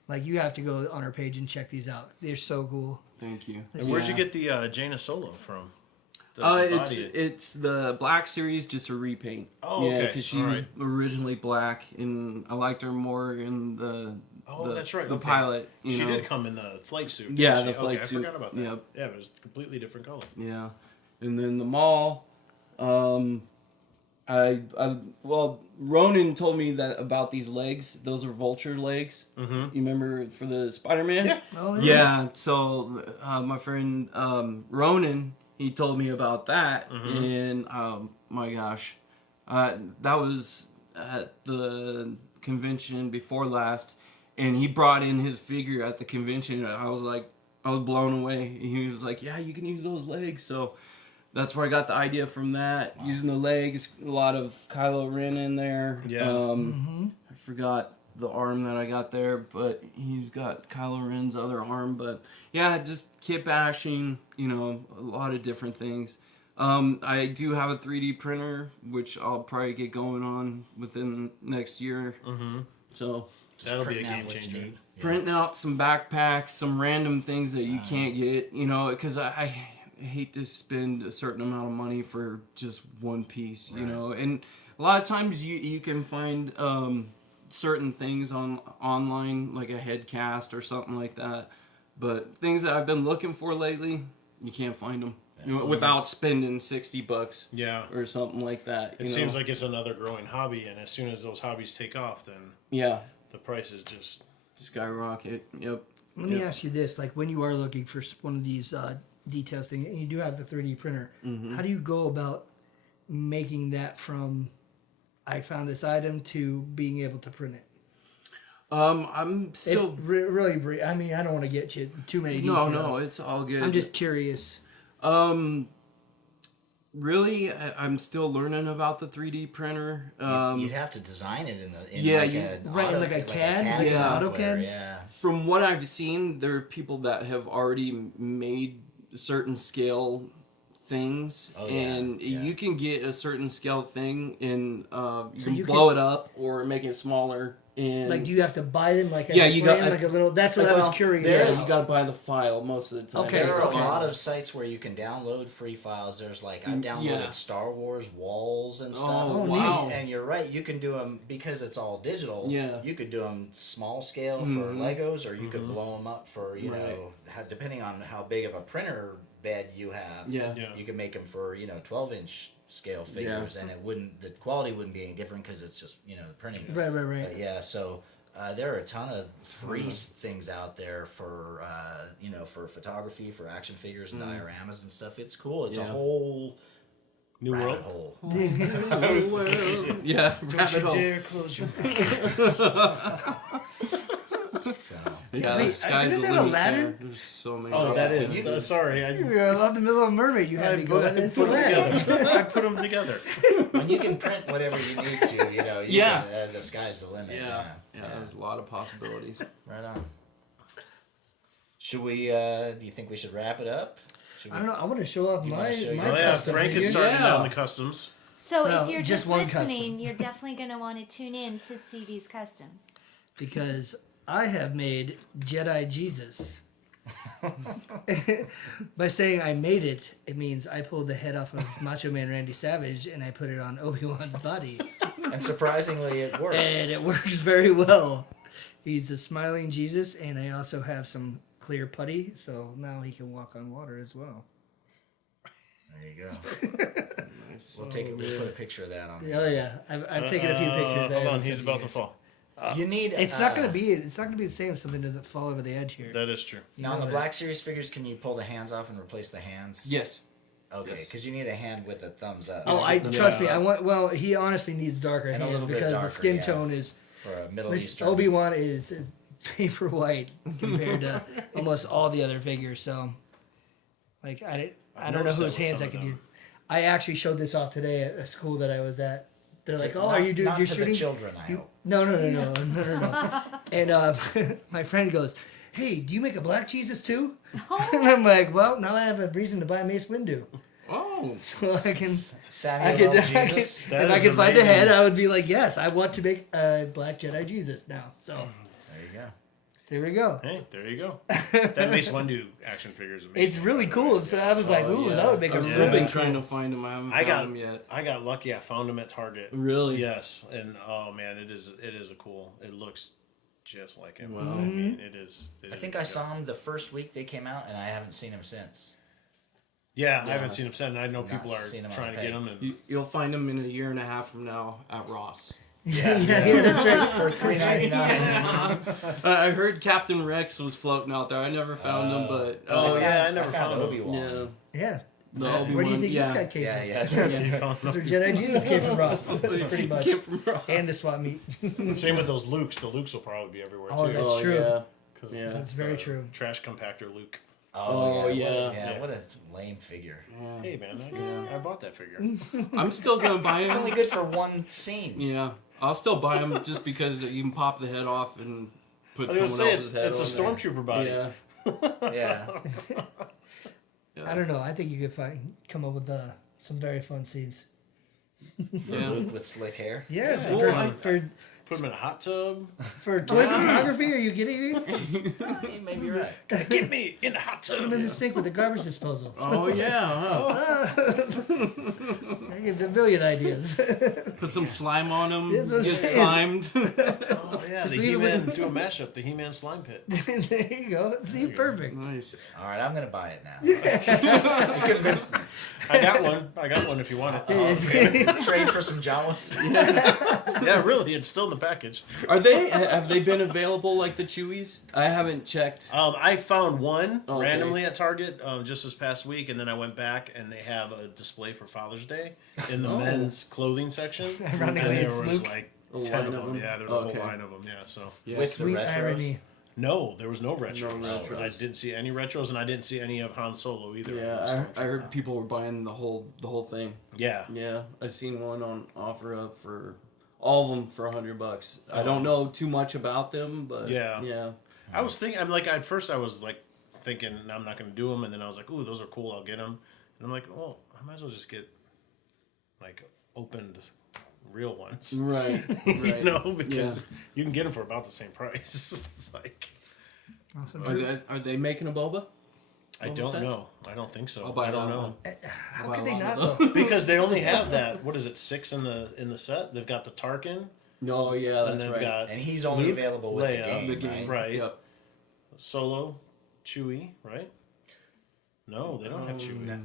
Like, you have to go on our page and check these out. They're so cool. thank you. And where'd you get the Jaina Solo from? It's the Black series, just a repaint. Oh, yeah, okay. because she was originally black, and I liked her more in the That's right. the okay. pilot. She You know? did come in the flight suit. Yeah, didn't the she? flight okay, suit. I forgot about that. Yep. Yeah, but it was a completely different color. Yeah, and then the mall. Well, Ronan told me that about these legs. Those are vulture legs. Mm-hmm. You remember for the Spider-Man? Yeah. Oh, Yeah. So my friend Ronan, he told me about that, and my gosh, that was at the convention before last, and he brought in his figure at the convention. And I was blown away. He was like, "Yeah, you can use those legs." So that's where I got the idea from that. Wow. Using the legs, a lot of Kylo Ren in there. Yeah. I forgot the arm that I got there, but he's got Kylo Ren's other arm. But yeah, just kit bashing, a lot of different things. I do have a 3D printer, which I'll probably get going on within next year. Mm-hmm. So that'll be a game changer. Printing out some backpacks, some random things that you can't get, because I hate to spend a certain amount of money for just one piece, and a lot of times you can find certain things online, like a head cast or something like that, but things that I've been looking for lately, you can't find them without spending $60 or something like that. It seems like it's another growing hobby, and as soon as those hobbies take off, then the prices just skyrocket. Yep. Let me ask you this: like, when you are looking for one of these details thing, and you do have the 3D printer, how do you go about making that from I found this item to being able to print it? I'm still really brief. I mean, I don't want to get you too many details. No, it's all good. I'm just curious. Really, I'm still learning about the 3D printer. You'd have to design it in like a CAD, software, AutoCAD. From what I've seen, there are people that have already made certain scale things, you can get a certain scale thing, and you can blow it up or make it smaller. And like, do you have to buy them like you got like a little? That's what I was curious. You got to buy the file most of the time. Okay, there are a lot of sites where you can download free files. There's I've downloaded Star Wars walls and stuff. Oh, wow! And you're right, you can do them because it's all digital. Yeah, you could do them small scale for Legos, or you could blow them up for depending on how big of a printer bed you have. You can make them for 12-inch scale figures, and the quality wouldn't be any different because it's just the printing. Right. But so there are a ton of free things out there for for photography, for action figures and dioramas and stuff. It's cool. It's a whole new rabbit world. hole. Yeah, Don't you dare close your eyes. So. Yeah, the sky's isn't the that a limit ladder? there. There's so many. Oh, that is. opportunities. Sorry, You're on the middle of a mermaid. You had me go. It's a ladder. I put them together. When you can print whatever you need to, the sky's the limit. Yeah, there's a lot of possibilities. Right on. Should we? Do you think we should wrap it up? I don't know. I want to show off my custom Frank is figure. starting down the customs. So Well, if you're just just one listening, you're definitely going to want to tune in to see these customs. Because I have made Jedi Jesus. By saying I made it, it means I pulled the head off of Macho Man Randy Savage and I put it on Obi-Wan's body. And surprisingly, it works. And it works very well. He's a smiling Jesus, and I also have some clear putty, so now he can walk on water as well. There you go. We'll put a picture of that on. Oh yeah, I've taken a few pictures. Hold on, he's about to fall. You need. It's not gonna be the same if something doesn't fall over the edge here. That is true. Now on the Black Series figures, can you pull the hands off and replace the hands? Yes. Okay, because you need a hand with a thumbs up. Oh, trust me. I want. Well, he honestly needs darker And a hands little bit because darker, the skin yeah. tone is. For a Middle Eastern. Obi-Wan is paper white compared to almost all the other figures. So, like, I don't know whose hands I could use. I actually showed this off today at a school that I was at. They're like, "Oh, are you doing? Not You're to shooting?" the children, I hope. No. And my friend goes, "Hey, do you make a black Jesus too?" And I'm like, "Well, now I have a reason to buy Mace Windu." Oh. So I can. Samuel L. Jesus. That If I is could find a amazing. head, I would be like, yes, I want to make a Black Jedi Jesus now. So There you go. there we go. Hey, there you go. That Mace Windu action figure is amazing. It's really cool. So I was like, ooh, that would make a I've really still been cool. trying to find him. I haven't I found him yet. got lucky. I found him at Target. Really? Yes, and oh man, it is a cool. It looks just like him. Wow. I mean, it is. I think I saw him the first week they came out, and I haven't seen him since. Yeah, I Yeah. haven't seen him since. I know Not people are seen him on trying to the get peg. him. And You'll find him in a year and a half from now at Ross. Yeah, that's right. For $3.99. I heard Captain Rex was floating out there. I never found him, but oh yeah, I never I found found him. Obi-Wan. yeah. Yeah. The Where do you Obi-Wan, think yeah. this guy came Yeah, from? yeah. That's he found That's him. where Jedi Jesus came from, Ross. Pretty much. Came from Ross. And the swap meet. Same with those Lukes. The Lukes will probably be everywhere Oh, too. that's true. Yeah. 'Cause Yeah. That's very true. Trash compactor Luke. Oh, yeah. Yeah, what a lame figure. Yeah. Hey man, I bought that figure. I'm still gonna buy It's only him. good for one scene. Yeah, I'll still buy him just because you can pop the head off and put I was gonna someone say else's head it's a on stormtrooper body. there. Yeah. Yeah. I don't know. I think you could come up with some very fun scenes. For Yeah. Luke with slick hair. Yes, Well, Put him in a hot tub. for toy photography, are you kidding me? You may be right. Get me in the hot Put tub. him in the sink with the garbage disposal. Oh yeah, huh? I get a million ideas. Put some slime on him. That's what I'm Get saying. slimed. Oh yeah, Just the leave it He-Man. with- Do a mashup. The He-Man slime pit. There you go. See, perfect. Nice. All right, I'm gonna buy it now. You convinced me. I got one if you want it. Trade for some Jawas. Yeah, really, it's still in the package. Have they been available like the Chewies? I haven't checked. I found one Okay. randomly at Target just this past week, and then I went back and they have a display for Father's Day in the Oh. men's clothing section. And Ironically, there it's was Luke. like A 10 line of of them. them? Yeah, there's a Okay. whole line of them. Yeah, so Yeah. With the Sweet retros. irony. no, there was no retros. No retros. I didn't see any retros, and I didn't see any of Han Solo either. Yeah, I heard people were buying the whole thing. Yeah. Yeah, I seen one on offer up for all of them for $100. I don't know too much about them, but Yeah. I was thinking. At first I was like thinking I'm not going to do them, and then I was like, ooh, those are cool. I'll get them. And I'm like, oh, I might as well just get like opened real ones. Right, You right. know, because you can get them for about the same price. It's like Awesome. Are they making a boba? I Boba don't Fett? know. I don't think so. I'll buy I don't that know. one. How Wow, could they wow. not though? Because they only have that. What is it? 6 in the set. They've got the Tarkin, No, yeah, and that's they've right. got And he's only Luke, available with Leia, the game, right? right? Yep. Solo, Chewie, right? No, they don't have Chewie. No.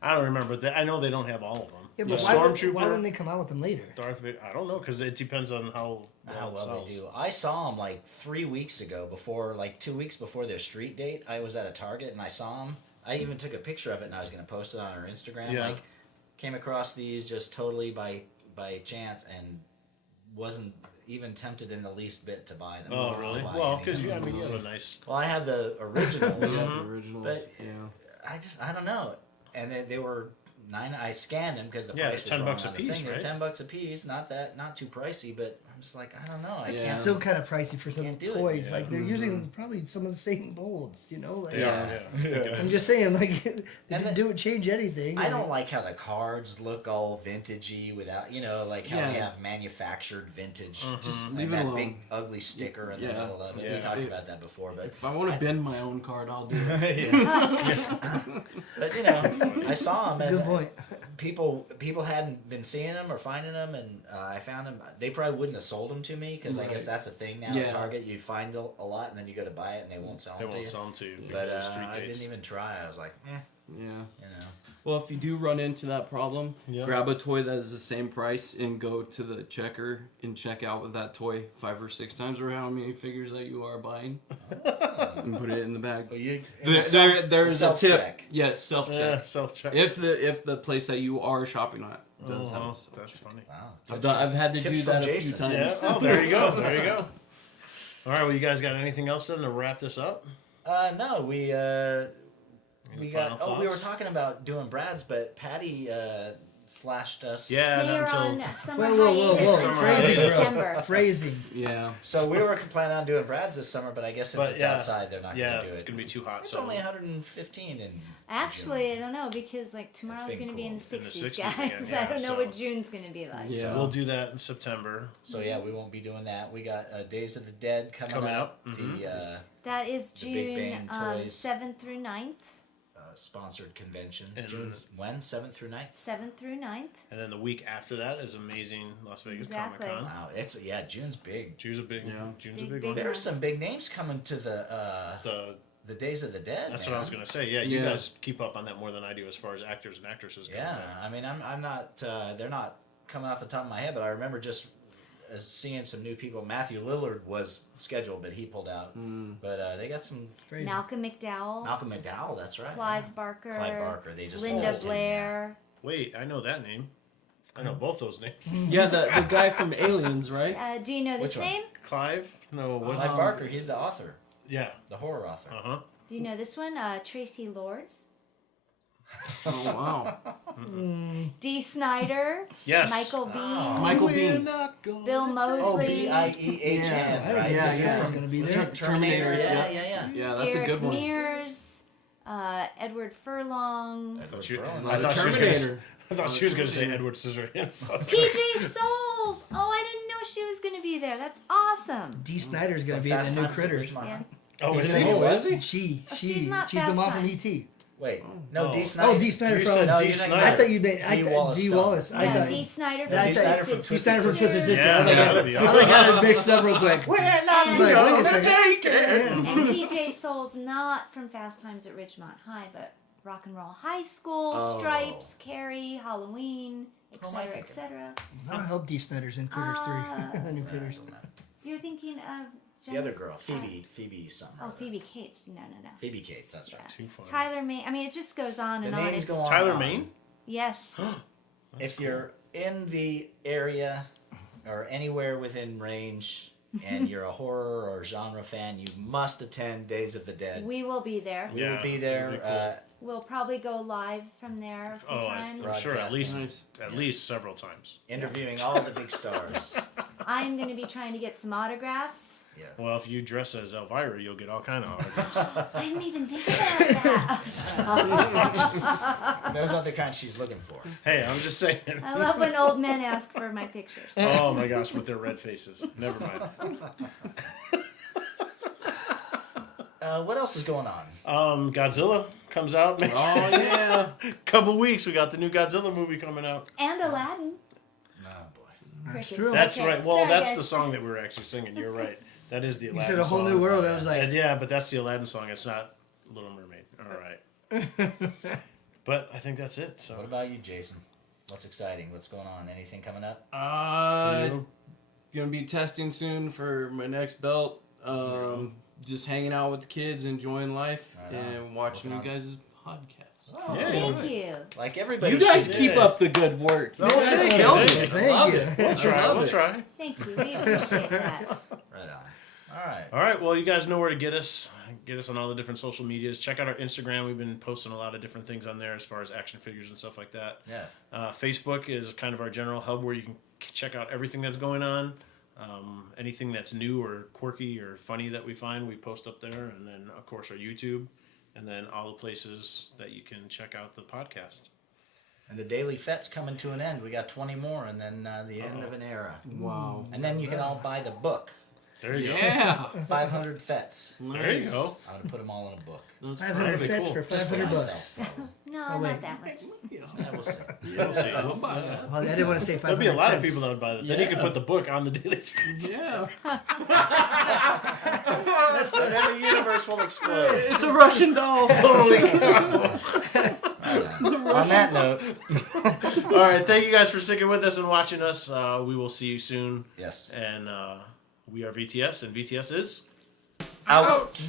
I don't remember. I know they don't have all of them. Yeah, The but Stormtrooper, why wouldn't they come out with them later? Darth Vader. I don't know because it depends on how How it well sells. they do. I saw him like 3 weeks ago, like 2 weeks before their street date. I was at a Target and I saw him. I even took a picture of it and I was going to post it on our Instagram. Yeah. Like, came across these just totally by chance and wasn't even tempted in the least bit to buy them. Oh, or really? buy Well, any because of you them. have a nice. Well, I have the originals. Yeah, the originals. But- yeah. I don't know. And they were $9. I scanned them because the Yeah, price was $10 wrong a on the piece, thing. They're right? $10 a piece. Not too pricey, but I'm just like, I don't know. I It's can't. still kind of pricey for some Can't do it. toys. Yeah. Like they're using probably some of the same molds. You know, like They are. Yeah. I'm just saying, like they And didn't do it change anything. I don't like how the cards look all vintagey without, like how they Yeah. have manufactured vintage. Just And leave it that alone. big ugly sticker in the Yeah. middle of it. Yeah. We talked about that before, but If I want to bend my own card, I'll do it. but I saw them and Good point. people hadn't been seeing them or finding them, and I found them. They probably wouldn't have sold them to me because I guess Right. that's a thing now. Yeah. At Target, you find a lot and then you go to buy it and they won't sell They them to won't you. sell them to you But because of street I dates. didn't even try. I was like, Yeah. know. Well, if you do run into that problem, Yeah. grab a toy that is the same price and go to the checker and check out with that toy 5 or 6 times or how many figures that you are buying and put it in the bag. Well, you There's a tip. self-check. Yes, self Yeah, check. self check. If the place that you are shopping at does have a Oh, self-check. that's funny. Wow. I've had to Tips do from that a few Jason. Yeah. times. Oh, there you go. There you go. All right. Well, you guys got anything else then to wrap this up? No, we Any got. final Oh, we were thoughts? talking about doing Brad's, but Patti flashed us. Yeah, They not are until on summer Whoa. hiatus Summer until hiatus. September. Phrasing. Yeah. So we were planning on doing Brad's this summer, but I guess since But, it's yeah. outside, they're not yeah, going to do it's it. gonna be too hot. It's so only 115 in Actually, I don't know because like tomorrow's been going to be in the cool. 60s, In the 60s guys. again, yeah, I don't know so- what June's going to be like. Yeah. So we'll do that in September. So yeah, we won't be doing that. We got Days of the Dead coming Coming up. up, mhm. The That is The Big June Bang Toys. 7th through 9th. sponsored convention. And- June when? 7th through 9th? 7th through 9th. And then the week after that is amazing Las Vegas Exactly. Comic Con. Wow, June's big. June's a big, Yeah. June's Big, a big big one. There are some big names coming to The the Days of the Dead. That's man. what I was gonna say. Yeah, you Yeah. guys keep up on that more than I do as far as actors and actresses go. Yeah, I mean, I'm not. They're not coming off the top of my head, but I remember just seeing some new people. Matthew Lillard was scheduled, but he pulled out. But they got some Phrasing. Malcolm McDowell. Malcolm McDowell. That's right. Clive Barker. Clive Barker. They just Linda announced him, Blair. Wait, I know that name. I know both those names. Yeah, the guy from Aliens, right? Do you know this Which one? name? Clive? No, yeah. what's Clive Barker. He's the author, Yeah. the horror author. Uh-huh. Do you know this one? Tracy Lords. Oh wow. Dee Snyder. Yes. Michael Bean. Michael Bean. Bill Oh, Mosley. Biehan, Yeah. right? Yeah, He's yeah. from Gonna be That's there. right. Terminator. Yeah, Yeah. yeah. Yeah, that's Derek a good one. Mears. Edward Furlong. I thought The she was Terminator. gonna say Edward Scissorhands. So I was PJ Souls. Oh, I didn't know she was going to be there. That's awesome. Dee Snyder's gonna From be in Fast the new Times at Critters. Ridgemont Yeah. High. Oh, is Is he? it? Oh, is he? She's not the Fast mom from Times. ET. Wait, no, Oh. Dee Snyder. Oh, Dee Snyder You from. said No, Dee you're not- Snyder. I thought you meant Dee Wallace Dee Stone. Wallace. I Yeah, thought Dee Snyder Yeah, from I Dee thought- Snyder from Twisted Dee Snyder from Twisted Twisted Sister. Sister. Yeah, I that'd got be it. I got it mixed up real quick. We're And- not I was like, wait a second. take it. And PJ Souls, not from Fast Times at Ridgemont High, but Rock and Roll High School, Oh. Stripes, Carrie, Halloween, Who am I etc., thinking? etc. I hope Dee Snyder's in Critters 3. The new Critters. You're thinking of The other girl, Phoebe something. Oh, Phoebe Cates. No. Phoebe Cates, that's right. Too funny. Tyler May. I mean, it just goes on The and on. names It's- go on. Tyler and on. Maine? Yes. If you're in the area or anywhere within range and you're a horror or genre fan, you must attend Days of the Dead. We will be there. We Yeah, will be that'd be there. cool. We'll probably go live from there a few Oh, times. I'm sure at least Nice. several times. Interviewing all the big stars. I'm going to be trying to get some autographs. Yeah. Well, if you dress as Elvira, you'll get all kind of autographs. I didn't even think about that. Those are the kind she's looking for. Hey, I'm just saying. I love when old men ask for my pictures. Oh my gosh, with their red faces. Never mind. What else is going on? Godzilla comes out next Oh yeah. couple weeks. We got the new Godzilla movie coming out. And Aladdin. Oh boy. That's Crickets. true. That's Okay, right. Well, sorry, that's guys. the song that we were actually singing. You're right. That is the You Aladdin said a whole song. new world. I was like, Yeah, but that's the Aladdin song. It's not Little Mermaid. All right. But I think that's it. What So about you, Jason? What's exciting? What's going on? Anything coming up? Gonna be testing soon for my next belt. Just hanging out with the kids, enjoying life, Right on. and watching Working you on- guys' podcast. Oh, Yeah. Thank you. Like everybody You guys should. keep up the good work. You Oh, guys thank kill you. me. Thank you. I love Thank it. you. we'll I try. love We'll it. try. Thank you. We appreciate that. Right on. All right. All right. Well, you guys know where to get us. Get us on all the different social medias. Check out our Instagram. We've been posting a lot of different things on there as far as action figures and stuff like that. Yeah. Facebook is kind of our general hub where you can check out everything that's going on. Anything that's new or quirky or funny that we find, we post up there. And then, of course, our YouTube. And then all the places that you can check out the podcast. And the Daily Fet's coming to an end. We got 20 more, and then the end of an era. Wow. And then you can all buy the book, There you go. Yeah. 500 Fets. There you go. I'm gonna put them all in a book. That's 500 That'd be fets cool. for Just for 500 bucks. myself. No, Oh, wait. not that much. Yeah, we'll see. We'll see. I'll buy that. Well, I didn't want to say 500 There'll be a lot cents. of people that would buy that. Then you can Yeah. put the book on the Daily Feed. Yeah. And then the universe will explode. It's a Russian doll. Holy cow. On that note, All right. Thank you guys for sticking with us and watching us. We will see you soon. yes. And we are VTS, and VTS is... Out.